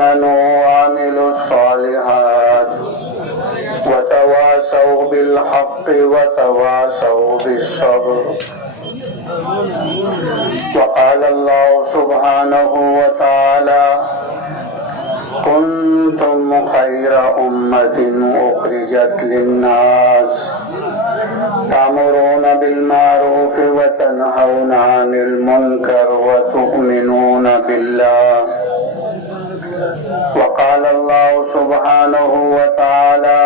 آمنوا وعملوا الصالحات وتواصوا بالحق وتواصوا بالصبر. وقال الله سبحانه وتعالى كنتم خير أمة أخرجت للناس تأمرون بالمعروف وتنهون عن المنكر وتؤمنون بالله. وقال الله سبحانه وتعالى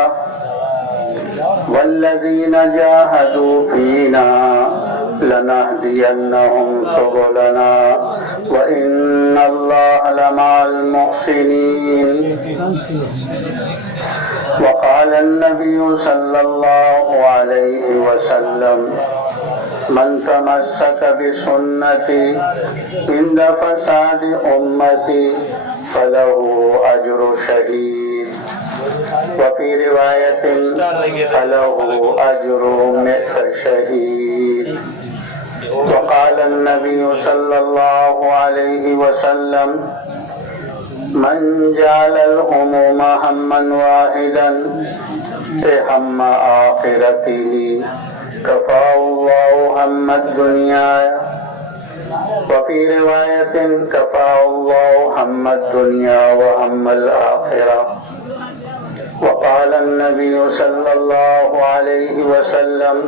والذين جاهدوا فينا لنهدينهم سبلنا وإن الله لمع المحسنين. وقال النبي صلى الله عليه وسلم من تمسك بسنتي عند فساد أمتي فله أجر شهيد وفي رواية فله أجر 100 شهيد. وقال النبي صلى الله عليه وسلم من جعل الهموم هما واحدا هم آخرته كفاه الله هم الدنيا وفي رواية كفاه الله هم الدنيا وهم الآخرة. وقال النبي صلى الله عليه وسلم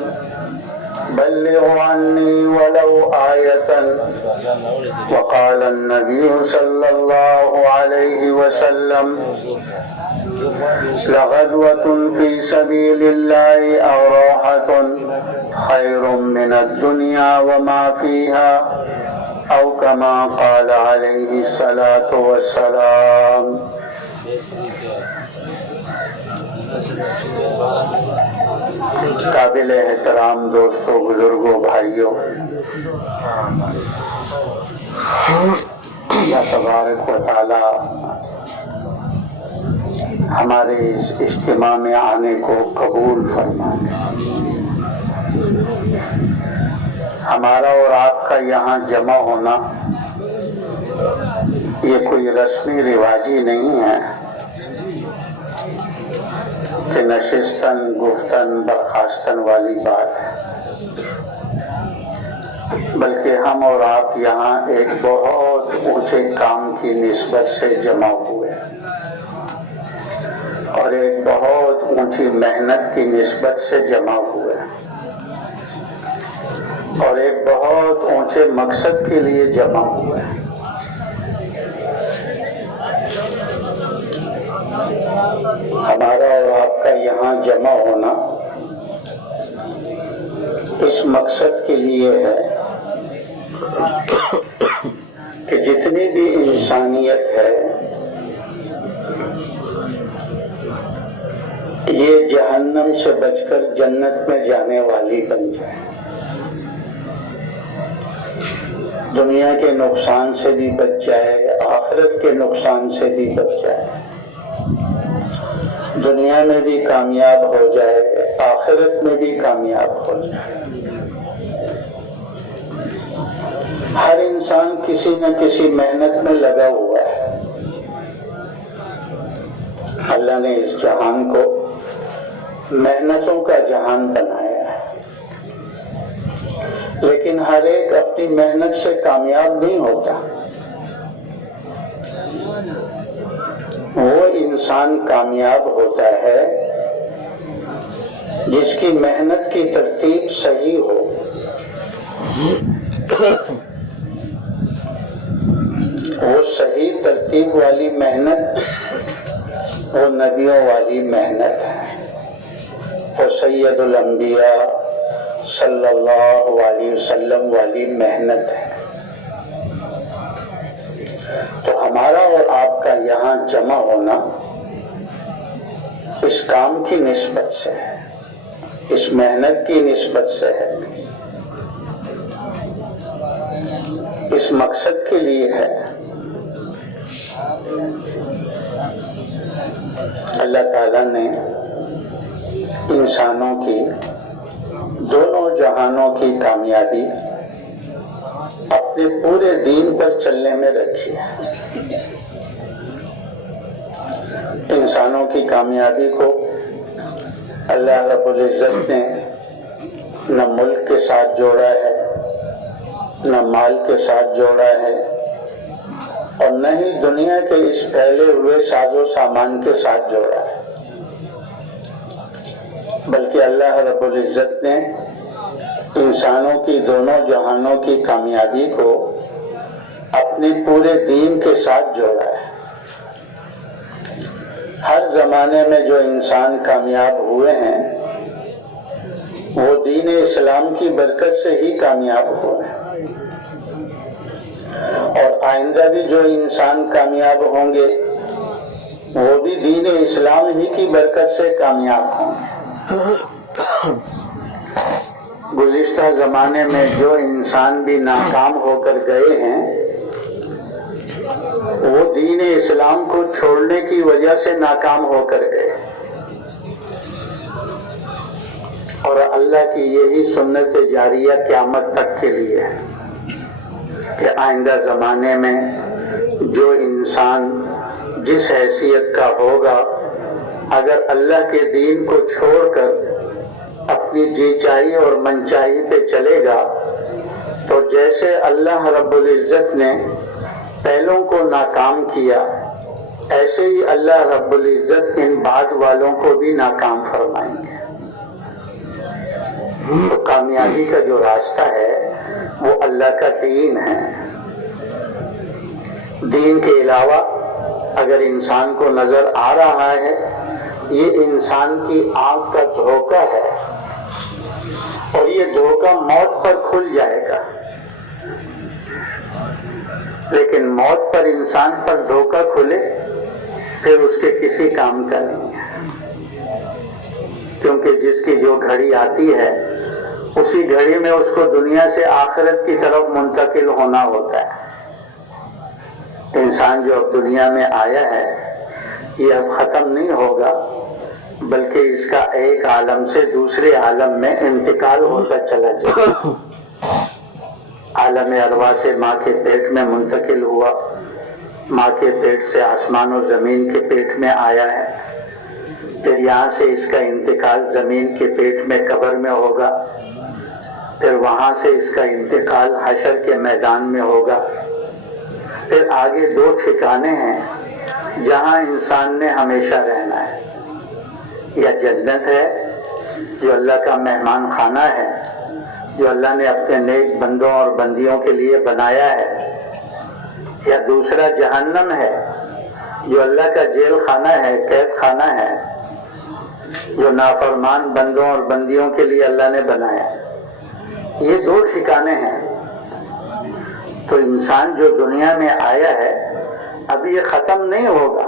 بلغوا عني ولو آية. وقال النبي صلى الله عليه وسلم لغدوة في سبيل الله أو روحة خير من الدنيا وما فيها أو كما قال عليه الصلاة والسلام. قابل احترام دوستوں، بزرگوں، بھائیوں، اللہ تبارک و تعالی ہمارے اس اجتماع میں آنے کو قبول فرمائے. ہمارا اور آپ کا یہاں جمع ہونا یہ کوئی رسمی رواجی نہیں ہے کہ نشستن گفتن برخاستن والی بات ہے، بلکہ ہم اور آپ یہاں ایک بہت اونچے کام کی نسبت سے جمع ہوئے اور ایک بہت اونچی محنت کی نسبت سے جمع ہوئے اور ایک بہت اونچے مقصد کے لیے جمع ہوئے. ہمارا اور آپ کا یہاں جمع ہونا اس مقصد کے لیے ہے کہ جتنی بھی انسانیت ہے یہ جہنم سے بچ کر جنت میں جانے والی بن جائے، دنیا کے نقصان سے بھی بچ جائے، آخرت کے نقصان سے بھی بچ جائے، دنیا میں بھی کامیاب ہو جائے، آخرت میں بھی کامیاب ہو جائے. ہر انسان کسی نہ کسی محنت میں لگا ہوا ہے. اللہ نے اس جہان کو محنتوں کا جہان بنایا ہے، لیکن ہر ایک اپنی محنت سے کامیاب نہیں ہوتا. وہ انسان کامیاب ہوتا ہے جس کی محنت کی ترتیب صحیح ہو. وہ صحیح ترتیب والی محنت وہ نبیوں والی محنت ہے، وہ سید الانبیاء صلی اللہ علیہ وسلم والی محنت ہے. تو ہمارا اور آپ کا یہاں جمع ہونا اس کام کی نسبت سے ہے، اس محنت کی نسبت سے ہے، اس مقصد کے لیے ہے. اللہ تعالیٰ نے انسانوں کی دونوں جہانوں کی کامیابی اپنے پورے دین پر چلنے میں رکھی ہے. انسانوں کی کامیابی کو اللہ رب العزت نے نہ ملک کے ساتھ جوڑا ہے، نہ مال کے ساتھ جوڑا ہے، اور نہ ہی دنیا کے اس پھیلے ہوئے ساز و سامان کے ساتھ جوڑا ہے، بلکہ اللہ رب العزت نے انسانوں کی دونوں جہانوں کی کامیابی کو اپنے پورے دین کے ساتھ جوڑا ہے۔ ہر زمانے میں جو انسان کامیاب ہوئے ہیں وہ دین اسلام کی برکت سے ہی کامیاب ہوئے ہیں، اور آئندہ بھی جو انسان کامیاب ہوں گے وہ بھی دین اسلام ہی کی برکت سے کامیاب ہوں گے۔ گزشتہ زمانے میں جو انسان بھی ناکام ہو کر گئے ہیں وہ دین اسلام کو چھوڑنے کی وجہ سے ناکام ہو کر گئے، اور اللہ کی یہی سنت جاریہ قیامت تک کے لیے ہے کہ آئندہ زمانے میں جو انسان جس حیثیت کا ہوگا اگر اللہ کے دین کو چھوڑ کر اپنی جی چاہی اور من چاہی پہ چلے گا تو جیسے اللہ رب العزت نے پہلوں کو ناکام کیا ایسے ہی اللہ رب العزت ان بعد والوں کو بھی ناکام فرمائیں گے۔ تو کامیابی کا جو راستہ ہے وہ اللہ کا دین ہے۔ دین کے علاوہ اگر انسان کو نظر آ رہا ہے یہ انسان کی آنکھ کا دھوکہ ہے، اور یہ دھوکہ موت پر کھل جائے گا، لیکن موت پر انسان پر دھوکہ کھلے پھر اس کے کسی کام کا نہیں ہے، کیونکہ جس کی جو گھڑی آتی ہے اسی گھڑی میں اس کو دنیا سے آخرت کی طرف منتقل ہونا ہوتا ہے۔ انسان جو اب دنیا میں آیا ہے یہ اب ختم نہیں ہوگا، بلکہ اس کا ایک عالم سے دوسرے عالم میں انتقال ہوتا چلا جائے گا۔ عالم ارواح سے ماں کے پیٹ میں منتقل ہوا، ماں کے پیٹ سے آسمان و زمین کے پیٹ میں آیا ہے، پھر یہاں سے اس کا انتقال زمین کے پیٹ میں قبر میں ہوگا، پھر وہاں سے اس کا انتقال حشر کے میدان میں ہوگا، پھر آگے دو ٹھکانے ہیں جہاں انسان نے ہمیشہ رہنا ہے، یا جنت ہے جو اللہ کا مہمان خانہ ہے جو اللہ نے اپنے نیک بندوں اور بندیوں کے لیے بنایا ہے، یا دوسرا جہنم ہے جو اللہ کا جیل خانہ ہے، قید خانہ ہے جو نافرمان بندوں اور بندیوں کے لیے اللہ نے بنایا ہے۔ یہ دو ٹھکانے ہیں۔ تو انسان جو دنیا میں آیا ہے اب یہ ختم نہیں ہوگا،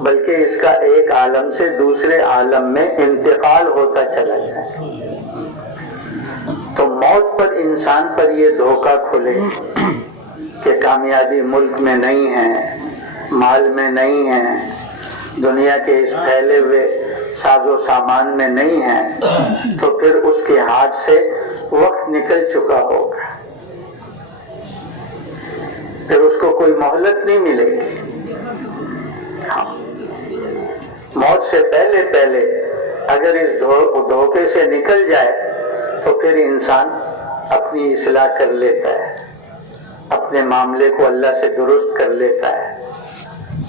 بلکہ اس کا ایک عالم سے دوسرے عالم میں انتقال ہوتا چلا جائے۔ تو موت پر انسان پر یہ دھوکہ کھلے کہ کامیابی ملک میں نہیں ہے، مال میں نہیں ہے، دنیا کے اس پھیلے ہوئے ساز و سامان میں نہیں ہے، تو پھر اس کے ہاتھ سے وقت نکل چکا ہوگا، پھر اس کو کوئی مہلت نہیں ملے گی۔ ہاں، موت سے پہلے پہلے اگر اس دھوکے سے نکل جائے تو پھر انسان اپنی اصلاح کر لیتا ہے، اپنے معاملے کو اللہ سے درست کر لیتا ہے،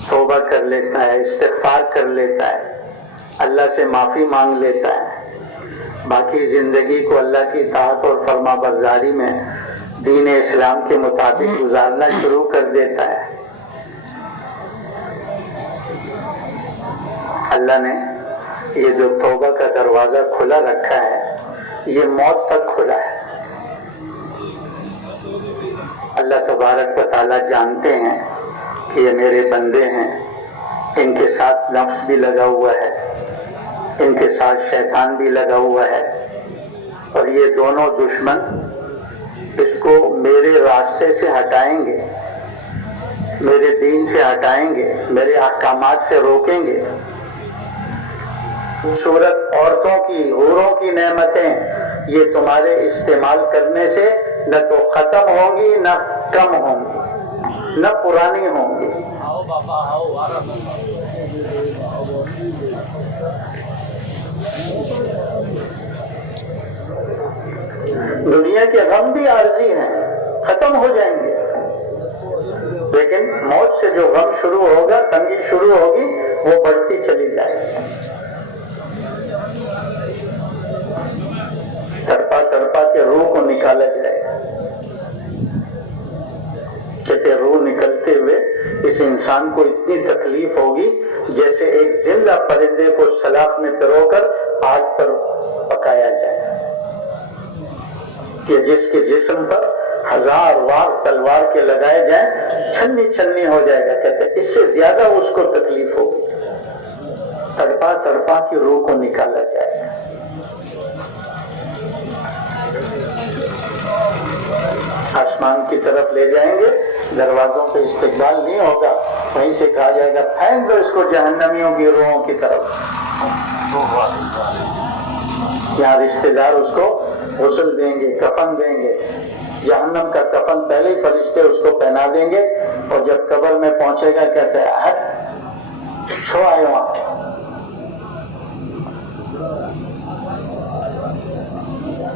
توبہ کر لیتا ہے، استغفار کر لیتا ہے، اللہ سے معافی مانگ لیتا ہے، باقی زندگی کو اللہ کی اطاعت اور فرما برداری میں دین اسلام کے مطابق گزارنا شروع کر دیتا ہے۔ اللہ نے یہ جو توبہ کا دروازہ کھلا رکھا ہے یہ موت تک کھلا ہے۔ اللہ تبارک و تعالیٰ جانتے ہیں کہ یہ میرے بندے ہیں، ان کے ساتھ نفس بھی لگا ہوا ہے، ان کے ساتھ شیطان بھی لگا ہوا ہے، اور یہ دونوں دشمن اس کو میرے راستے سے ہٹائیں گے، میرے دین سے ہٹائیں گے، میرے احکامات سے روکیں گے۔ خوبصورت عورتوں کی، حوروں کی نعمتیں یہ تمہارے استعمال کرنے سے نہ تو ختم ہوں گی نہ کم ہوں گی۔ نہ پرانی ہوں گی۔ دنیا کے غم بھی عارضی ہیں، ختم ہو جائیں گے، لیکن موت سے جو غم شروع ہوگا، تنگی شروع ہوگی، وہ بڑھتی چلی جائے گی۔ تڑپا تڑپا کے روح کو نکالا جائے گا۔ کہتے روح نکلتے ہوئے اس انسان کو اتنی تکلیف ہوگی جیسے ایک زندہ پرندے کو سلاخ میں پرو کر آگ پر پکایا جائے، کہ جس کے جسم پر 1000 وار تلوار کے لگائے جائیں چھنی چھنی ہو جائے گا۔ کہتے اس سے زیادہ اس کو تکلیف ہوگی۔ تڑپا تڑپا کی روح کو نکالا جائے گا۔ آسمان کی طرف لے جائیں گے، دروازوں پہ استقبال نہیں ہوگا، وہیں سے کہا جائے گا پھینک دو اس کو جہنمیوں کی روحوں کی طرف۔ یہاں رشتہ دار اس کو غسل دیں گے، کفن دیں گے، جہنم کا کفن پہلے ہی فرشتے اس کو پہنا دیں گے، اور جب قبر میں پہنچے گا کہتے ہیں ہٹ چھو آئے وہاں۔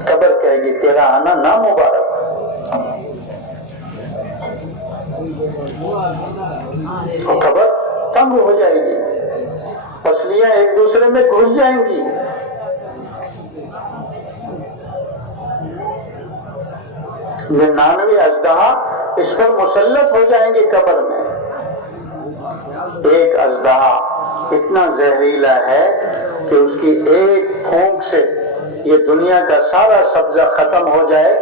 قبر کہے گی تیرا آنا نامبارک۔ اور قبر تنگ ہو جائے گی، پسلیاں ایک دوسرے میں گھس جائیں گی۔ 99 اژدہا اس پر مسلط ہو جائیں گے قبر میں۔ ایک اژدہا اتنا زہریلا ہے کہ اس کی ایک پھونک سے یہ دنیا کا سارا سبزہ ختم ہو جائے،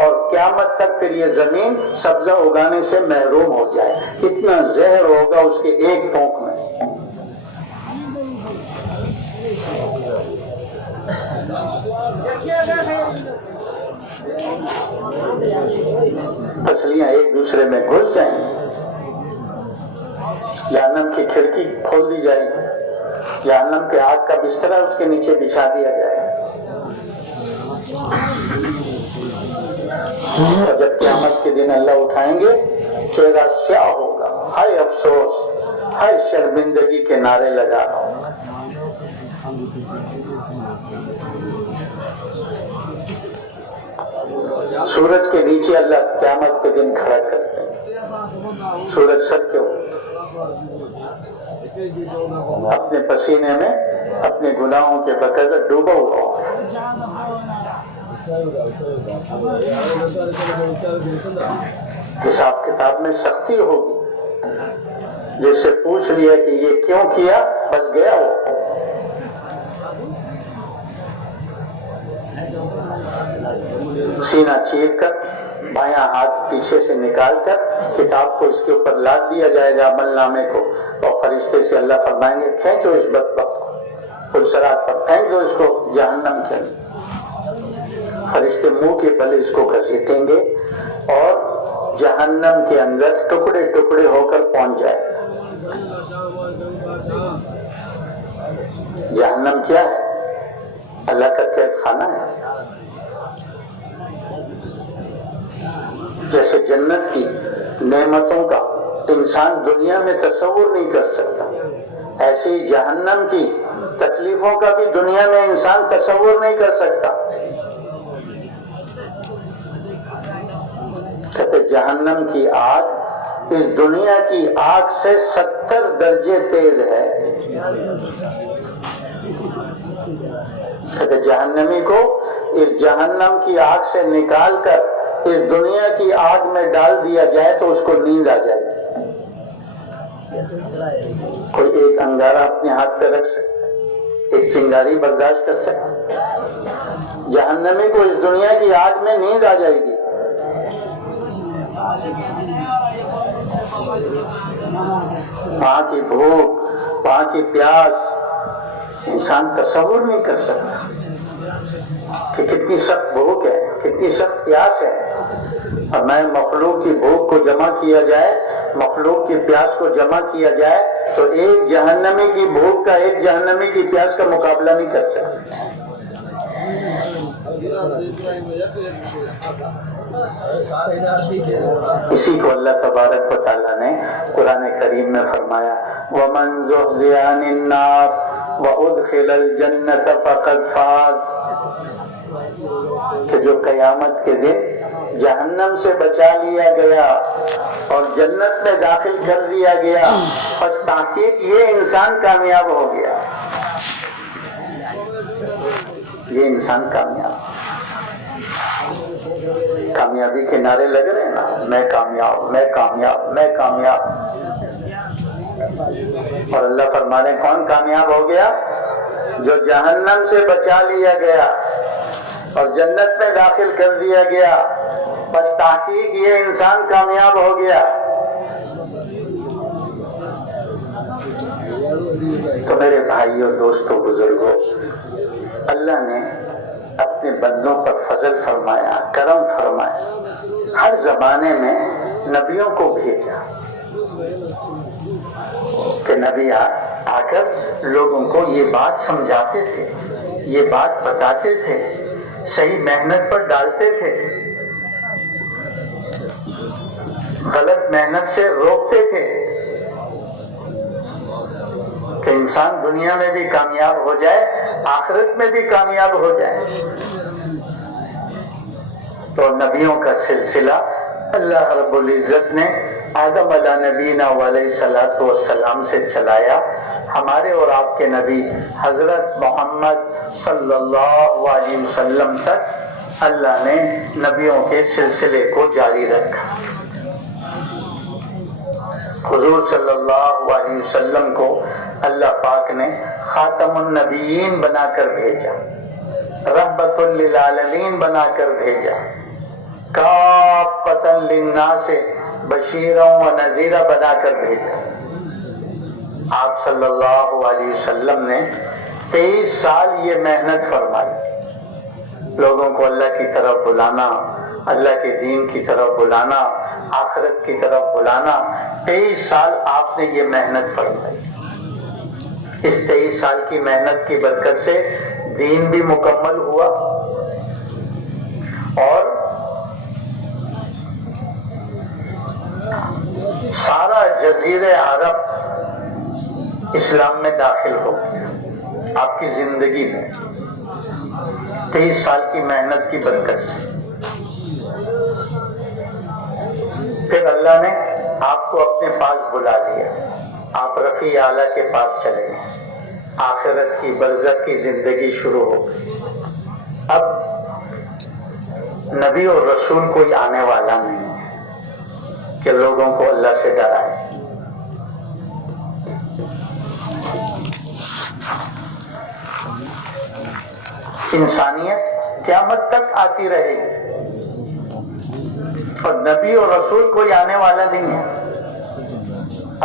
اور قیامت تک پھر یہ زمین سبزہ اگانے سے محروم ہو جائے۔ اتنا زہر ہوگا اس کے ایک پھونک میں۔ پسلیاں ایک دوسرے میں گھس جائیں گی، جہنم کی کھڑکی کھول دی جائے گی، جہنم کے آگ کا بستر اس کے نیچے بچھا دیا جائے گا، اور جب قیامت کے دن اللہ اٹھائیں گے چہرہ سیاہ ہوگا، ہائے افسوس، ہائے شرمندگی کے نعرے لگا رہا ہوں۔ سورج کے نیچے اللہ قیامت کے دن کھڑا کرتے ہیں، سورج سب کے اپنے پسینے میں اپنے گناہوں کے بقدر ڈوبا ہوا ہو۔ حساب کتاب میں سختی ہوگی، جس سے پوچھ لیا کہ یہ کیوں کیا، بس گیا وہ۔ سینہ چیر کر بایاں ہاتھ پیچھے سے نکال کر کتاب کو اس کے اوپر لاد دیا جائے گا، عمل نامے کو، اور فرشتے سے اللہ فرمائیں گے کھینچو اس بدبخت کو، پلسرات پر پھینک دو اس کو جہنم کے اندر۔ فرشتے منہ کے بل اس کو گھسیٹیں گے اور جہنم کے اندر ٹکڑے ٹکڑے ہو کر پہنچ جائے گا۔ جہنم کیا ہے؟ اللہ کا قید خانہ ہے۔ جیسے جنت کی نعمتوں کا انسان دنیا میں تصور نہیں کر سکتا، ایسے ہی جہنم کی تکلیفوں کا بھی دنیا میں انسان تصور نہیں کر سکتا۔ کہتے جہنم کی آگ اس دنیا کی آگ سے 70 درجے تیز ہے۔ کہتے جہنمی کو اس جہنم کی آگ سے نکال کر اس دنیا کی آگ میں ڈال دیا جائے تو اس کو نیند آ جائے گی۔ کوئی ایک انگارہ اپنے ہاتھ پہ رکھ سکتا ہے، ایک چنگاری برداشت کر سکتا ہے؟ جہنمی کو اس دنیا کی آگ میں نیند آ جائے گی۔ وہاں کی بھوک، وہاں کی پیاس انسان تصور نہیں کر سکتا کہ کتنی سخت بھوک ہے، کتنی سخت پیاس ہے۔ اور میں مخلوق کی بھوک کو جمع کیا جائے، مخلوق کی پیاس کو جمع کیا جائے تو ایک جہنمی کی بھوک کا ایک جہنمی کی پیاس کا مقابلہ نہیں کر سکتا۔ اسی کو اللہ تبارک و تعالیٰ نے قرآن کریم میں فرمایا وَمَنْ زُحْزِحَ عَنِ النَّارِ وَأُدْخِلَ الْجَنَّةَ فَقَدْ فَازَ، کہ جو قیامت کے دن جہنم سے بچا لیا گیا اور جنت میں داخل کر دیا گیا، پس تحقیق یہ انسان کامیاب ہو گیا، یہ انسان کامیاب۔ کامیابی کے نعرے لگ رہے ہیں نا، میں کامیاب، میں کامیاب، میں کامیاب، اور اللہ فرما رہے ہیں کون کامیاب ہو گیا؟ جو جہنم سے بچا لیا گیا اور جنت میں داخل کر دیا گیا، بس تحقیق یہ انسان کامیاب ہو گیا۔ تو میرے بھائیوں، دوستوں، بزرگوں، اللہ نے اپنے بندوں پر فضل فرمایا، کرم فرمایا، ہر زمانے میں نبیوں کو بھیجا کہ نبی آ کر لوگوں کو یہ بات سمجھاتے تھے، یہ بات بتاتے تھے، صحیح محنت پر ڈالتے تھے، غلط محنت سے روکتے تھے کہ انسان دنیا میں بھی کامیاب ہو جائے، آخرت میں بھی کامیاب ہو جائے۔ تو نبیوں کا سلسلہ اللہ رب العزت نے آدم علیہ نبینا علیہ الصلوۃ والسلام سے چلایا، ہمارے اور آپ کے نبی حضرت محمد صلی اللہ علیہ وسلم تک اللہ نے نبیوں کے سلسلے کو جاری رکھا۔ حضور صلی اللہ علیہ وسلم کو اللہ پاک نے خاتم النبیین بنا کر بھیجا، رحمت للعالمین بنا کر بھیجا، کافۃ للناس بشیرا و نذیرا بنا کر بھیجا۔ آپ صلی اللہ علیہ وسلم نے 23 سال یہ محنت فرمائی، لوگوں کو اللہ کی طرف بلانا، اللہ کے دین کی طرف بلانا، آخرت کی طرف بلانا۔ 23 سال آپ نے یہ محنت فرمائی۔ اس 23 سال کی محنت کی برکت سے دین بھی مکمل ہوا اور سارا جزیرہ عرب اسلام میں داخل ہو گیا آپ کی زندگی میں 23 سال کی محنت کی برکت سے۔ پھر اللہ نے آپ کو اپنے پاس بلا لیا، آپ رفیع اعلیٰ کے پاس چلے گئے، آخرت کی برزخ کی زندگی شروع ہو گئی۔ اب نبی اور رسول کوئی آنے والا نہیں ہے کہ لوگوں کو اللہ سے ڈرائے۔ انسانیت قیامت تک آتی رہے گی اور نبی اور رسول کوئی آنے والا نہیں ہے۔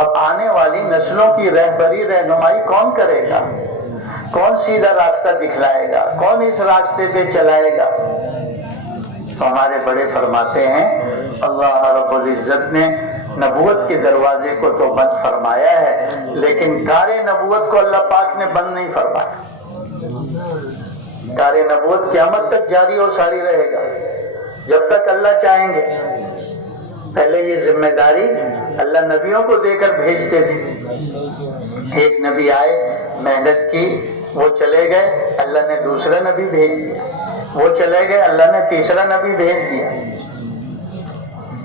اب آنے والی نسلوں کی رہبری رہنمائی کون کرے گا؟ کون سیدھا راستہ دکھلائے گا؟ کون اس راستے پہ چلائے گا؟ تو ہمارے بڑے فرماتے ہیں اللہ رب العزت نے نبوت کے دروازے کو تو بند فرمایا ہے، لیکن کار نبوت کو اللہ پاک نے بند نہیں فرمایا۔ کار نبوت قیامت تک جاری اور ساری رہے گا جب تک اللہ چاہیں گے۔ پہلے یہ ذمہ داری اللہ نبیوں کو دے کر بھیجتے تھے، ایک نبی آئے، محنت کی، وہ چلے گئے، اللہ نے دوسرا نبی بھیج دیا، وہ چلے گئے، اللہ نے تیسرا نبی بھیج دیا،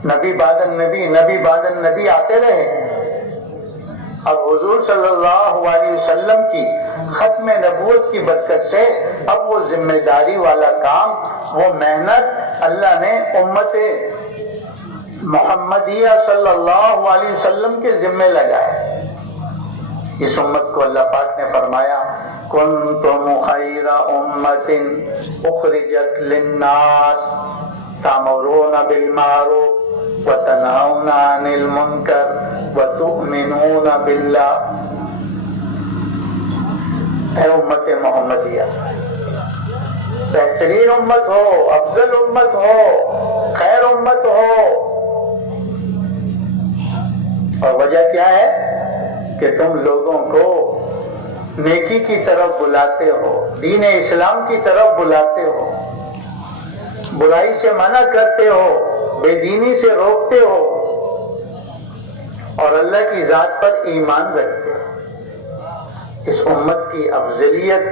نبی بعد النبی، نبی بعد النبی آتے رہے۔ اب حضور صلی اللہ علیہ وسلم کی ختم نبوت کی برکت سے اب وہ ذمہ داری والا کام، وہ محنت اللہ نے امت محمدیہ صلی اللہ علیہ وسلم کے ذمہ لگائے۔ اس امت کو اللہ پاک نے فرمایا کنتم خیر امت اخرجت للناس تأمرون بالمعروف وتنہون عن المنکر وتؤمنون باللہ۔ اے امت محمدیہ، بہترین امت ہو، افضل امت ہو، خیر امت ہو، اور وجہ کیا ہے کہ تم لوگوں کو نیکی کی طرف بلاتے ہو، دین اسلام کی طرف بلاتے ہو، برائی سے منع کرتے ہو، بے دینی سے روکتے ہو اور اللہ کی ذات پر ایمان رکھتے ہو۔ اس امت کی افضلیت،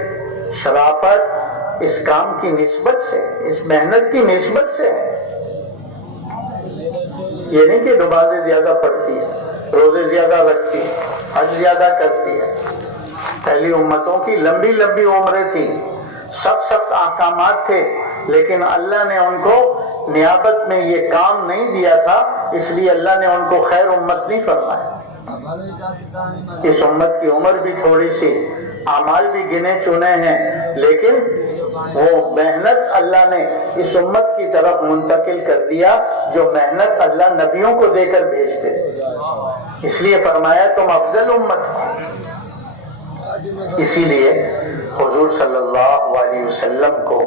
شرافت اس کام کی نسبت سے، اس محنت کی نسبت سے ہے۔ یہ نہیں کہ نمازیں زیادہ پڑھتی ہے، روزے زیادہ رکھتی ہے، حج زیادہ کرتی ہے۔ پہلی امتوں کی لمبی لمبی عمریں تھی، سخت سخت احکامات تھے، لیکن اللہ نے ان کو نیابت میں یہ کام نہیں دیا تھا، اس لیے اللہ نے ان کو خیر امت نہیں فرمایا۔ اس امت کی عمر بھی تھوڑی سی، اعمال بھی گنے چنے ہیں، لیکن وہ محنت اللہ نے اس امت کی طرف منتقل کر دیا جو محنت اللہ نبیوں کو دے کر بھیجتے، اس لیے فرمایا تم افضل امت ہو۔ اسی لیے حضور صلی اللہ علیہ وسلم کو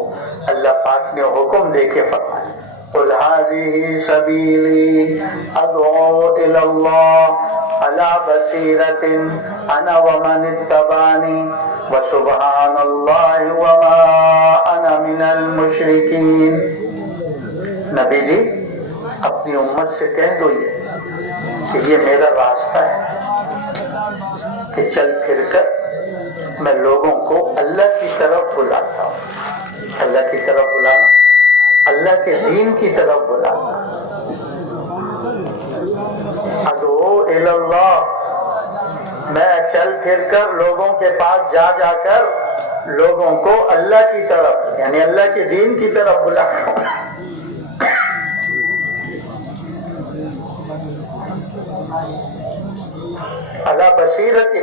اللہ پاک نے حکم دے کے فرمایا قُلْ هَٰذِهِ سَبِيلِي أَدْعُو إِلَى اللَّهِ عَلَىٰ بَصِيرَةٍ أَنَا وَمَنِ اتَّبَعَنِي وَسُبْحَانَ اللَّهِ وَمَا أَنَا مِنَ الْمُشْرِكِينَ۔ نبی جی اپنی امت سے کہہ دو کہ یہ میرا راستہ ہے کہ چل پھر کر میں لوگوں کو اللہ کی طرف بلاتا ہوں۔ اللہ کی طرف بلانا، اللہ کے دین کی طرف بلانا۔ ادعو الی اللہ، میں چل پھر کر لوگوں کے پاس جا کر لوگوں کو اللہ کی طرف یعنی اللہ کے دین کی طرف بلاتا ہوں۔ علی بصیرت،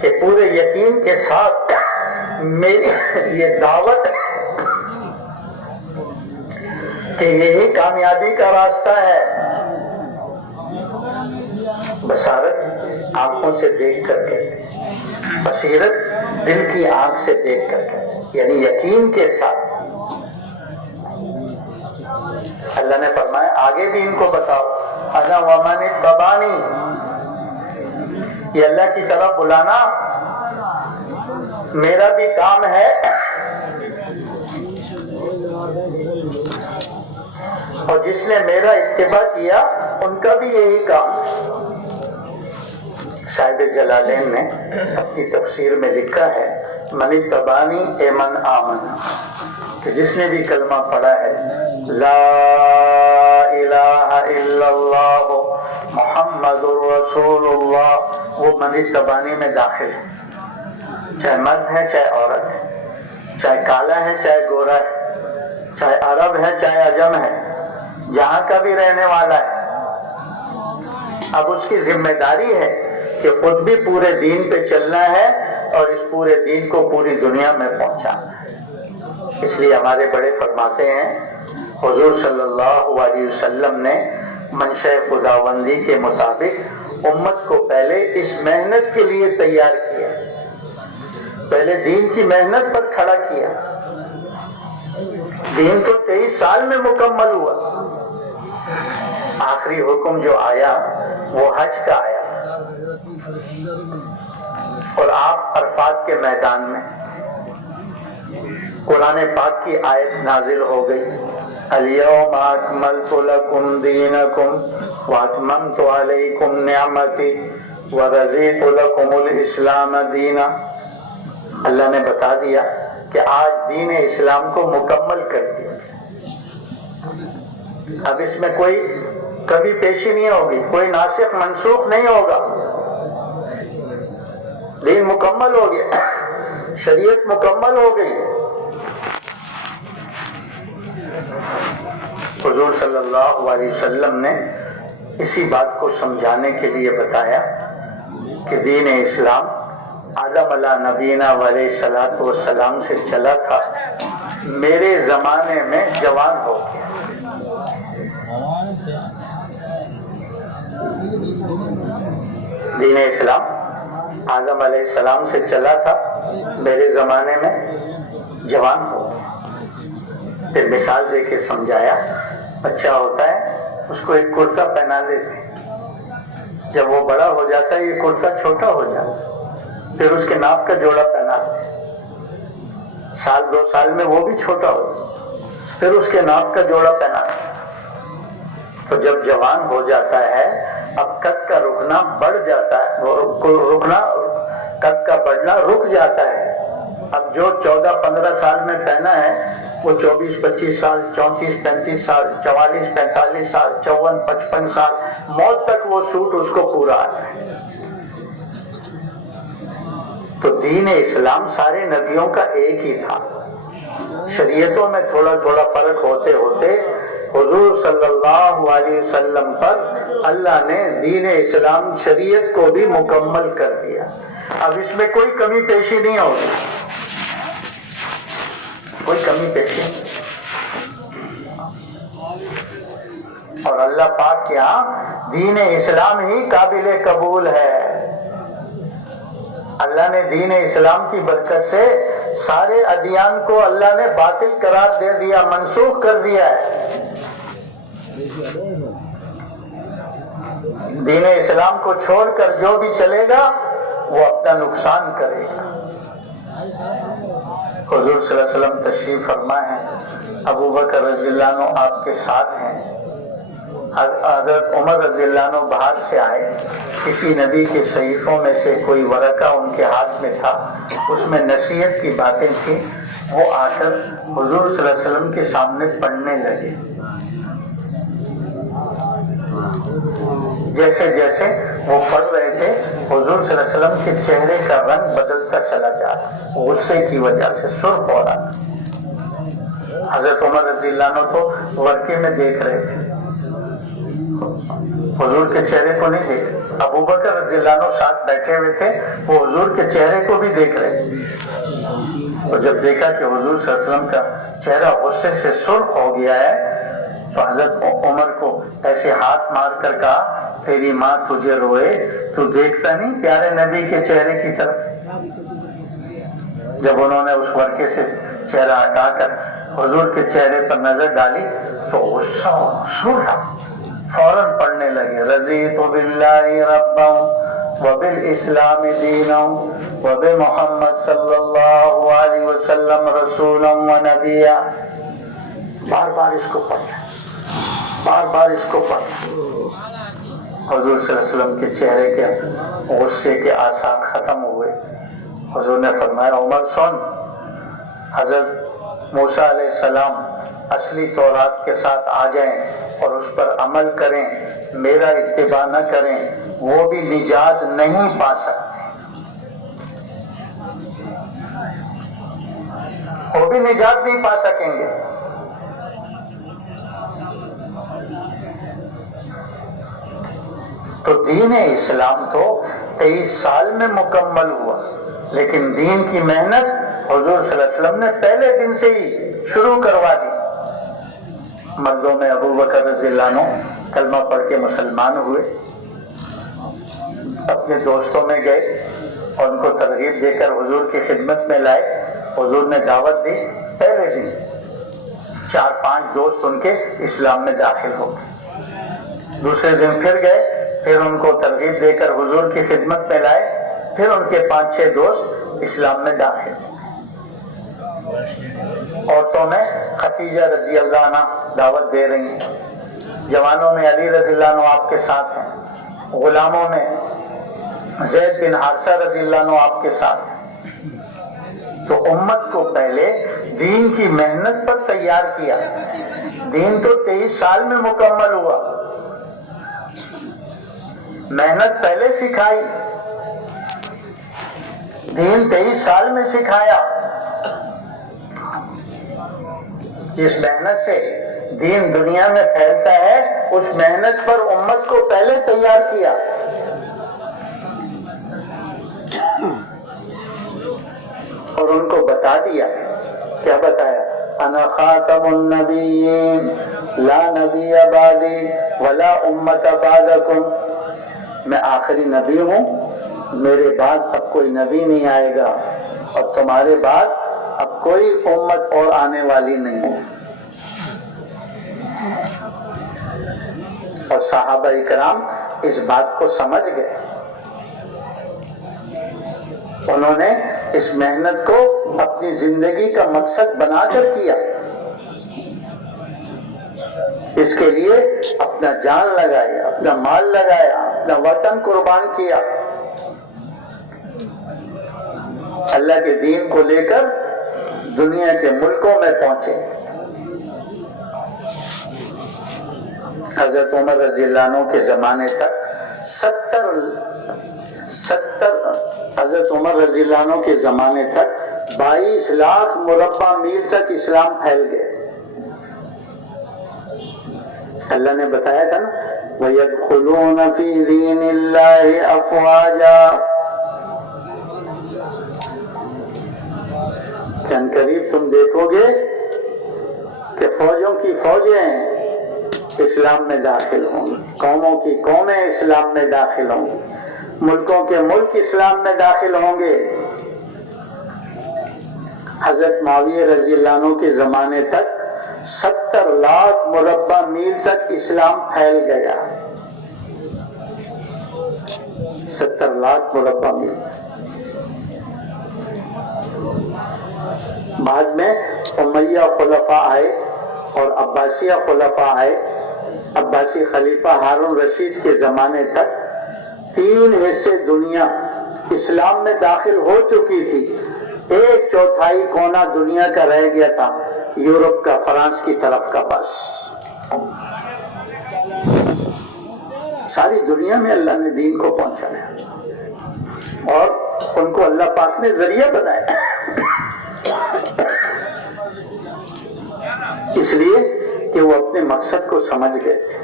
کہ پورے یقین کے ساتھ میری یہ دعوت ہے کہ یہی کامیابی کا راستہ ہے۔ بصارت آنکھوں سے دیکھ کر کہتے ہیں، بصیرت دل کی آنکھ سے دیکھ کر کہتے ہیں، یعنی یقین کے ساتھ۔ اللہ نے فرمایا آگے بھی ان کو بتاؤ انا ومن اتبعنی، یہ اللہ کی طرف بلانا میرا بھی کام ہے اور جس نے میرا اتباع کیا ان کا بھی یہی کام ہے۔ صاحب جلالین نے اپنی تفسیر میں لکھا ہے من اتبعنی اے من آمن، کہ جس نے بھی کلمہ پڑھا ہے لا الہ الا اللہ محمد رسول اللہ، وہ من اتبعنی میں داخل ہے، چاہے مرد ہے چاہے عورت ہے، چاہے کالا ہے چاہے گورا ہے، چاہے عرب ہے چاہے عجم ہے، جہاں کا بھی رہنے والا ہے۔ اب اس کی ذمہ داری ہے کہ خود بھی پورے دین پہ چلنا ہے اور اس پورے دین کو پوری دنیا میں پہنچانا ہے۔ اس لیے ہمارے بڑے فرماتے ہیں حضور صلی اللہ علیہ وسلم نے منشاء خداوندی کے مطابق امت کو پہلے اس محنت کے لیے تیار کیا، پہلے دین کی محنت پر کھڑا کیا۔ دین تو 23 سال میں مکمل ہوا، آخری حکم جو آیا وہ حج کا آیا اور آپ عرفات کے میدان میں قرآن پاک کی آیت نازل ہو گئی الیوم اکملت لکم دینکم واتممت علیکم نعمتی ورضیت لکم الاسلام دینا۔ اللہ نے بتا دیا کہ آج دین اسلام کو مکمل کر دیا، اب اس میں کوئی کبھی پیشی نہیں ہوگی، کوئی ناسخ منسوخ نہیں ہوگا، دین مکمل ہو گیا، شریعت مکمل ہو گئی۔ حضور صلی اللہ علیہ وسلم نے اسی بات کو سمجھانے کے لیے بتایا کہ دین اسلام آدم علیہ نبینا علیہ الصلوۃ والسلام سے چلا تھا، میرے زمانے میں جوان ہو گیا۔ دین اسلام آدم علیہ السلام سے چلا تھا، میرے زمانے میں جوان ہو گیا۔ پھر مثال دے کے سمجھایا، بچہ ہوتا ہے اس کو ایک کرتا پہنا دیتے، جب وہ بڑا ہو جاتا ہے یہ کرتا چھوٹا ہو جاتا ہے، پھر اس کے ناپ کا جوڑا پہناتے، سال 2 سال میں وہ بھی چھوٹا ہو جاتا، پھر اس کے ناک کا جوڑا پہنا. تو جب جوان ہو جاتا ہے اب قد کا رکنا بڑھ جاتا ہے، رکنا قد کا بڑھنا رک جاتا ہے. اب جو 14-15 سال میں پہنا ہے وہ 24-25 سال، 34-35 سال، 44-45 سال، 54-55 سال، موت تک وہ سوٹ اس کو پورا آتا ہے. تو دین اسلام سارے نبیوں کا ایک ہی تھا. شریعتوں میں تھوڑا تھوڑا فرق ہوتے ہوتے حضور صلی اللہ علیہ وسلم پر اللہ نے دین اسلام شریعت کو بھی مکمل کر دیا. اب اس میں کوئی کمی پیشی نہیں ہوگی، کوئی کمی پیشی نہیں. اور اللہ پاک کے ہاں دین اسلام ہی قابل قبول ہے. اللہ نے دین اسلام کی برکت سے سارے ادیان کو اللہ نے باطل قرار دے دیا، منسوخ کر دیا ہے. دین اسلام کو چھوڑ کر جو بھی چلے گا وہ اپنا نقصان کرے گا. حضور صلی اللہ علیہ وسلم تشریف فرما ہے، ابو بکر رضی اللہ عنہ آپ کے ساتھ ہیں. حضرت عمر رضی اللہ عنہ باہر سے آئے، کسی نبی کے صحیفوں میں سے کوئی ورقہ ان کے ہاتھ میں تھا، اس میں نصیحت کی باتیں تھیں. وہ آ کر حضور صلی اللہ علیہ وسلم کے سامنے پڑھنے لگے. جیسے جیسے وہ پڑھ رہے تھے حضور صلی اللہ علیہ وسلم کے چہرے کا رنگ بدلتا چلا جا رہا، غصے کی وجہ سے سرخ ہو رہا. حضرت عمر رضی اللہ عنہ تو ورقے میں دیکھ رہے تھے، حضور کے چہرے کو نہیں دیکھ. ابو بکر رضی اللہ عنہ ساتھ بیٹھے ہوئے تھے، وہ حضور کے چہرے کو بھی دیکھ رہے تھے. تو جب دیکھا کہ حضور صلی اللہ علیہ وسلم کا چہرہ غصے سے سرخ ہو گیا ہے تو حضرت عمر کو ایسے ہاتھ مار کر کہا، تیری ماں تجھے روئے، تو دیکھتا نہیں پیارے نبی کے چہرے کی طرف. جب انہوں نے اس ورقے سے چہرہ ہٹا کر حضور کے چہرے پر نظر ڈالی تو غصہ سرخ، فوراً پڑھنے لگے، رضیت باللہ ربا وبالاسلام دینا وبمحمد صلی اللہ علیہ وسلم رسولا ونبیا. بار بار اس کو پڑھنا، بار بار اس کو پڑھنا. حضور صلی اللہ علیہ وسلم کے چہرے کے غصے کے آثار ختم ہوئے. حضور نے فرمایا، عمر سن، حضرت موسیٰ علیہ السلام اصلی تورات کے ساتھ آ جائیں اور اس پر عمل کریں، میرا اتباع نہ کریں، وہ بھی نجات نہیں پا سکتے، وہ بھی نجات نہیں پا سکیں گے. تو دین اسلام تو 23 سال میں مکمل ہوا، لیکن دین کی محنت حضور صلی اللہ علیہ وسلم نے پہلے دن سے ہی شروع کروا دی. مردوں میں ابو بکر رضی اللہ عنہ کلمہ پڑھ کے مسلمان ہوئے، اپنے دوستوں میں گئے اور ان کو ترغیب دے کر حضور کی خدمت میں لائے. حضور نے دعوت دی، پہلے دن 4-5 دوست ان کے اسلام میں داخل ہو گئے. دوسرے دن پھر گئے، پھر ان کو ترغیب دے کر حضور کی خدمت میں لائے، پھر ان کے 5-6 دوست اسلام میں داخل ہو گئے. عورتوں میں خدیجہ رضی اللہ عنہ دعوت دے رہی ہیں، جوانوں میں علی رضی اللہ عنہ آپ کے ساتھ ہیں، غلاموں میں زید بن حارثہ رضی اللہ عنہ آپ کے ساتھ ہیں. تو امت کو پہلے دین کی محنت پر تیار کیا. دین تو 23 سال میں مکمل ہوا، محنت پہلے سکھائی، دین 23 سال میں سکھایا. جس محنت سے دین دنیا میں پھیلتا ہے اس محنت پر امت کو پہلے تیار کیا. اور ان کو بتا دیا، کیا بتایا؟ انا خاتم النبیین لا نبی بعدی ولا امت بعدکم، میں آخری نبی ہوں، میرے بعد اب کوئی نبی نہیں آئے گا اور تمہارے بعد اب کوئی امت اور آنے والی نہیں ہے. اور صحابہ کرام اس بات کو سمجھ گئے، انہوں نے اس محنت کو اپنی زندگی کا مقصد بنا کر کیا. اس کے لیے اپنا جان لگایا، اپنا مال لگایا، اپنا وطن قربان کیا، اللہ کے دین کو لے کر دنیا کے ملکوں میں پہنچے۔ حضرت عمر رضی اللہ عنہ کے زمانے تک 70 حضرت عمر رضی اللہ عنہ کے زمانے تک 22 لاکھ مربع میل تک اسلام پھیل گئے۔ اللہ نے بتایا تھا نا وَيَدْخُلُونَ فِي دِينِ اللَّهِ أَفْوَاجًا، ان قریب تم دیکھو گے کہ فوجوں کی فوجیں اسلام میں داخل ہوں گی، قوموں کی قومیں اسلام میں داخل ہوں گی، ملکوں کے ملک اسلام میں داخل ہوں گے۔ حضرت معاویہ رضی اللہ عنہ کے زمانے تک 70 لاکھ مربع میل تک اسلام پھیل گیا، 70 لاکھ مربع میل۔ بعد میں امیہ خلفاء آئے اور عباسیہ خلفاء آئے۔ عباسی خلیفہ ہارون رشید کے زمانے تک 3 حصے دنیا اسلام میں داخل ہو چکی تھی، 1/4 کونا دنیا کا رہ گیا تھا، یورپ کا، فرانس کی طرف کا، بس ساری دنیا میں اللہ نے دین کو پہنچایا اور ان کو اللہ پاک نے ذریعہ بنایا، اس لیے کہ وہ اپنے مقصد کو سمجھ گئے تھے،